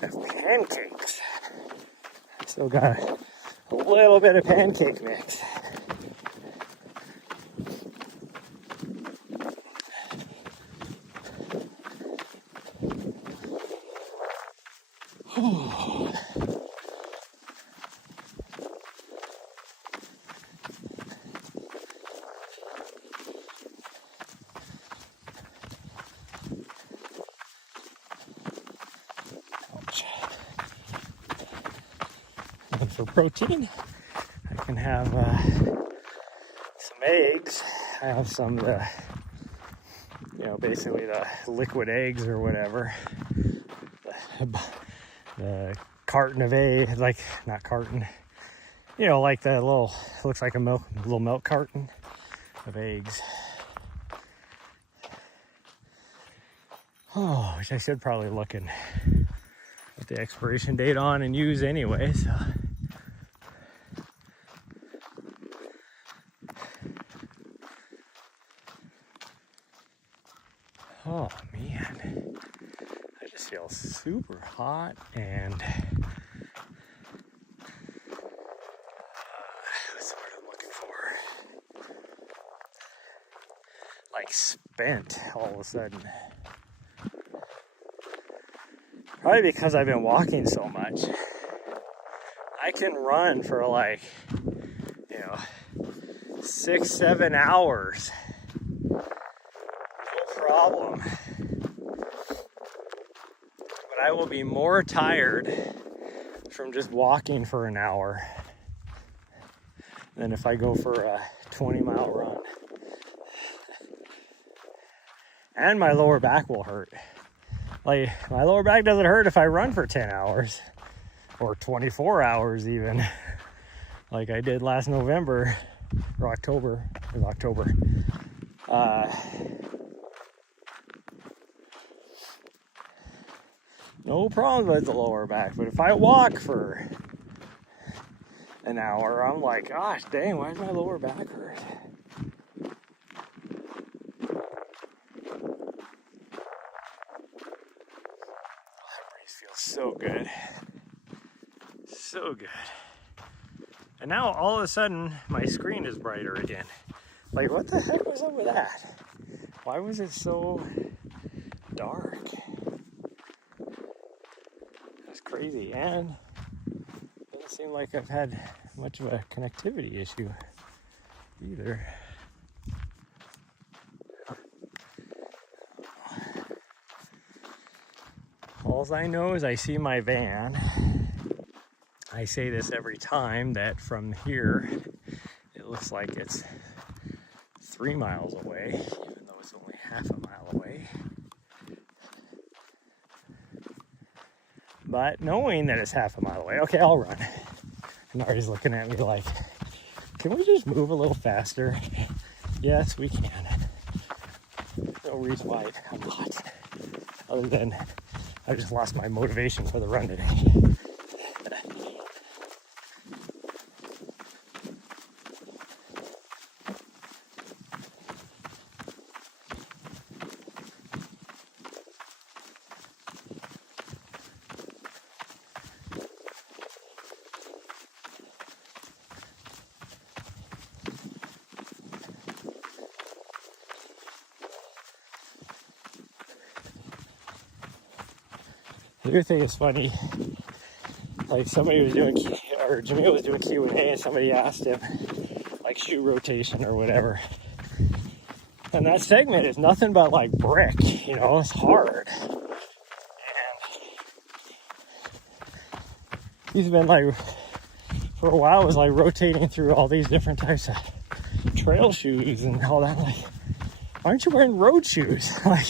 I have pancakes. I still got a little bit of pancake mix. Oh. And for protein, I can have some eggs. I have some of the, you know, basically the liquid eggs or whatever. The carton of eggs, like, not carton, you know, like the little, looks like a little milk carton of eggs. Oh, which I should probably look at the expiration date on and use anyway, so. Oh man, I just feel super hot and what's the word I'm looking for? Like spent all of a sudden. Probably because I've been walking so much. I can run for like, you know, 6-7 hours. Problem, but I will be more tired from just walking for an hour than if I go for a 20-mile run. And my lower back will hurt. Like, my lower back doesn't hurt if I run for 10 hours or 24 hours even, like I did last November or October. It was October. No problem with the lower back, but if I walk for an hour, I'm like, gosh dang, why does my lower back hurt? That breeze feels so good. So good. And now all of a sudden, my screen is brighter again. Like, what the heck was up with that? Why was it so dark? Crazy, and it doesn't seem like I've had much of a connectivity issue either. All I know is I see my van. I say this every time, that from here it looks like it's 3 miles away, even though it's only half a mile away. But knowing that it's half a mile away, okay, I'll run. And Artie's looking at me like, can we just move a little faster? Yes, we can. No reason why I'm not. Other than I just lost my motivation for the run today. The other thing is funny, like somebody was doing, or Jamil was doing Q&A and somebody asked him, like shoe rotation or whatever. And that segment is nothing but like brick, you know, it's hard. And he's been like, for a while, was like rotating through all these different types of trail shoes and all that. Like, why aren't you wearing road shoes? Like,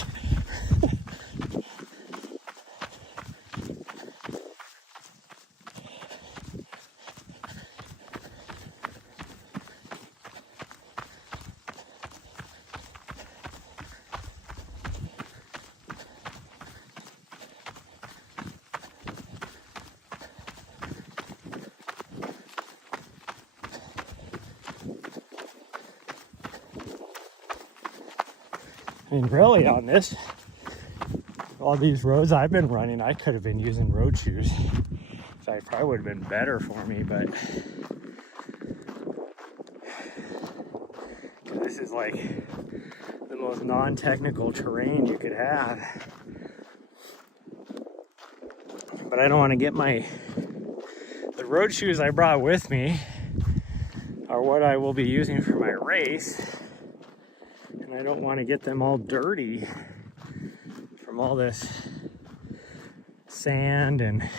I mean, really on this, all these roads I've been running, I could have been using road shoes. So it probably would have been better for me, but this is like the most non-technical terrain you could have. But I don't want to get the road shoes I brought with me are what I will be using for my race. And I don't want to get them all dirty from all this sand and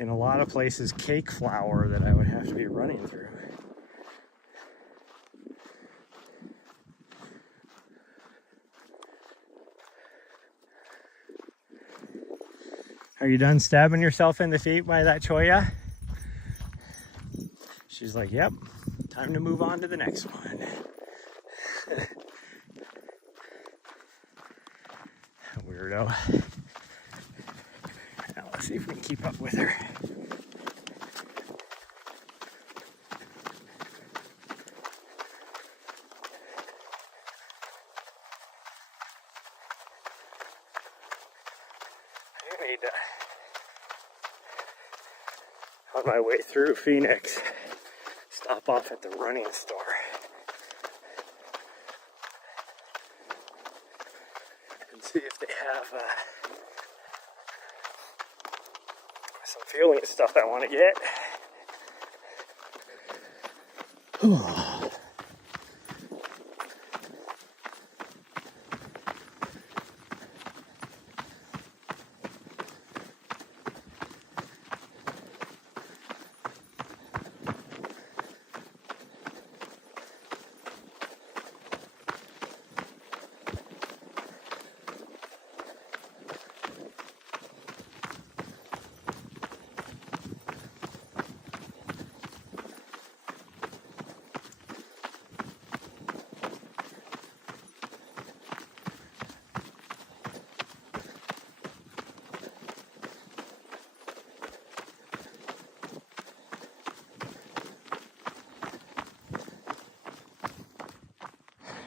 in a lot of places cake flour that I would have to be running through. Are you done stabbing yourself in the feet by that cholla? She's like, yep, time to move on to the next one. Weirdo. Now let's see if we can keep up with her. I need to, on my way through Phoenix, stop off at the running store. And see if they have some fueling stuff I want to get.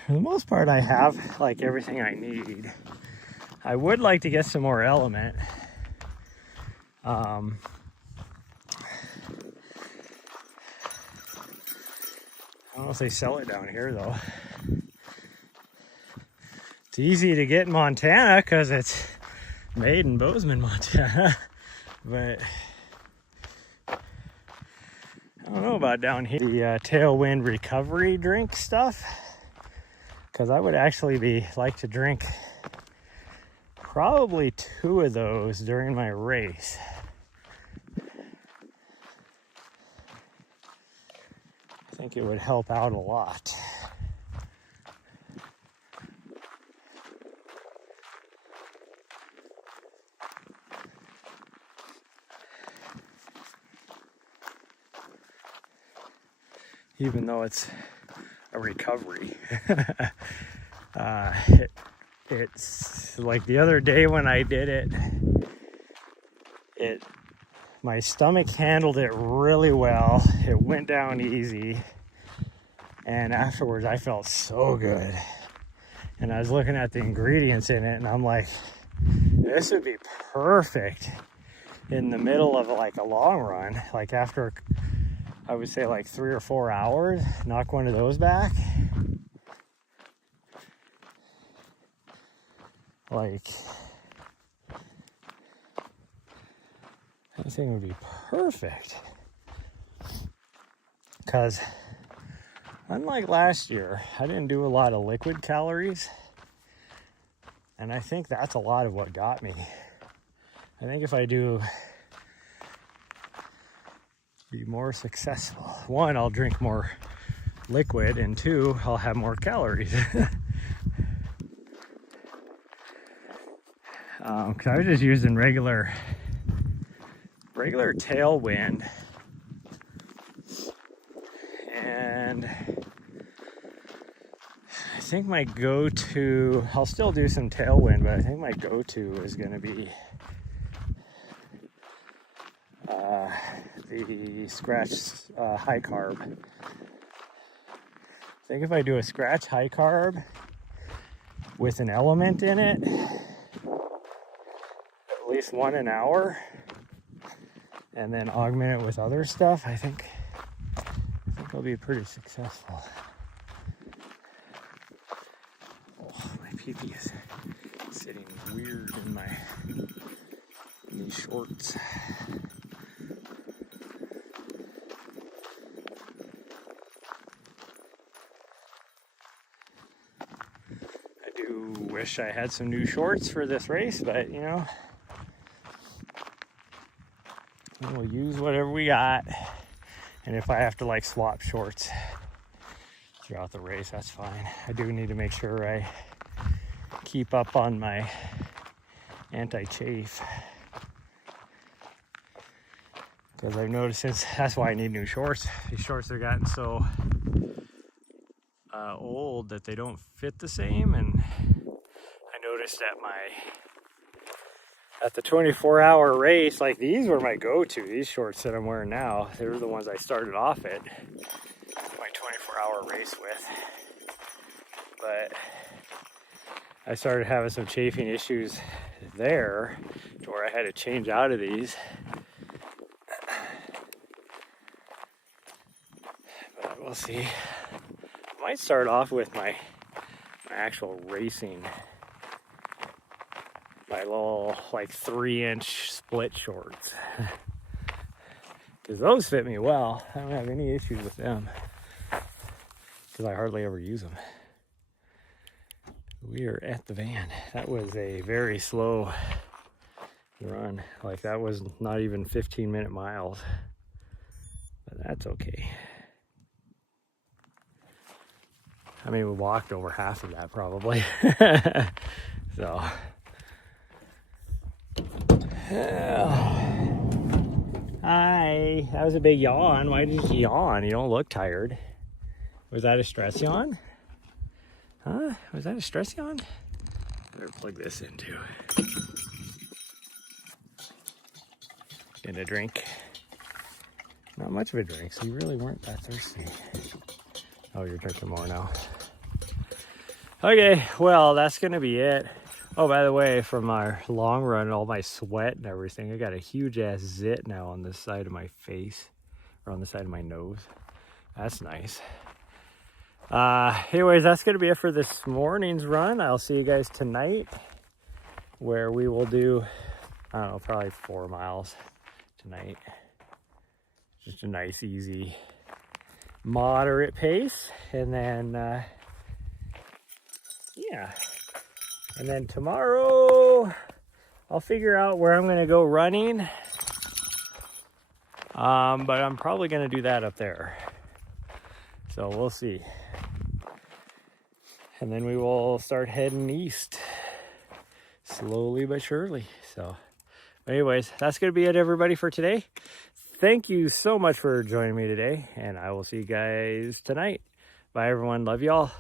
For the most part, I have like everything I need. I would like to get some more Element. I don't know if they sell it down here though. It's easy to get in Montana because it's made in Bozeman, Montana. But I don't know about down here. The Tailwind recovery drink stuff. Because I would actually like to drink probably 2 of those during my race. I think it would help out a lot. Even though it's a recovery. It's like the other day when I did it, my stomach handled it really well. It went down easy. And afterwards I felt so good. And I was looking at the ingredients in it and I'm like, this would be perfect in the middle of like a long run. Like after, I would say like 3 or 4 hours, knock one of those back. Like, I think it would be perfect. Because Unlike last year, I didn't do a lot of liquid calories. And I think that's a lot of what got me. I think if I do be more successful, one, I'll drink more liquid, and two, I'll have more calories. Because I was just using regular tailwind, and I think my go-to, I'll still do some tailwind, but I think my go-to is going to be the Scratch high carb. I think if I do a Scratch high carb with an element in it, at least one an hour, and then augment it with other stuff, I think I'll be pretty successful. Oh, my pee-pee is sitting weird in these shorts. I do wish I had some new shorts for this race, but you know, we'll use whatever we got. And if I have to like swap shorts throughout the race, that's fine. I do need to make sure I keep up on my anti-chafe, because I've noticed that's why I need new shorts. These shorts have gotten so old that they don't fit the same, and I noticed at the 24-hour race, like these were my go-to. These shorts that I'm wearing now, they were the ones I started off at my 24-hour race with. But I started having some chafing issues there to where I had to change out of these. But we'll see. I might start off with my actual racing, my little like 3-inch split shorts, because those fit me well. I don't have any issues with them because I hardly ever use them. We are at the van. That was a very slow run. Like that was not even 15-minute miles, but that's okay. I mean, we walked over half of that probably. So hi, that was a big yawn. Why did you yawn? You don't look tired. Was that a stress yawn? Huh? Was that a stress yawn? Better plug this in too. Get a drink. Not much of a drink, so you really weren't that thirsty. Oh, you're drinking more now. Okay, well, that's gonna be it. Oh, by the way, from our long run, all my sweat and everything, I got a huge ass zit now on this side of my face, or on the side of my nose. That's nice. Anyways, that's gonna be it for this morning's run. I'll see you guys tonight, where we will do, I don't know, probably 4 miles tonight. Just a nice, easy, moderate pace. And then, yeah. And then tomorrow, I'll figure out where I'm gonna go running. But I'm probably gonna do that up there. So we'll see. And then we will start heading east, slowly but surely. So anyways, that's gonna be it, everybody, for today. Thank you so much for joining me today, and I will see you guys tonight. Bye, everyone. Love y'all.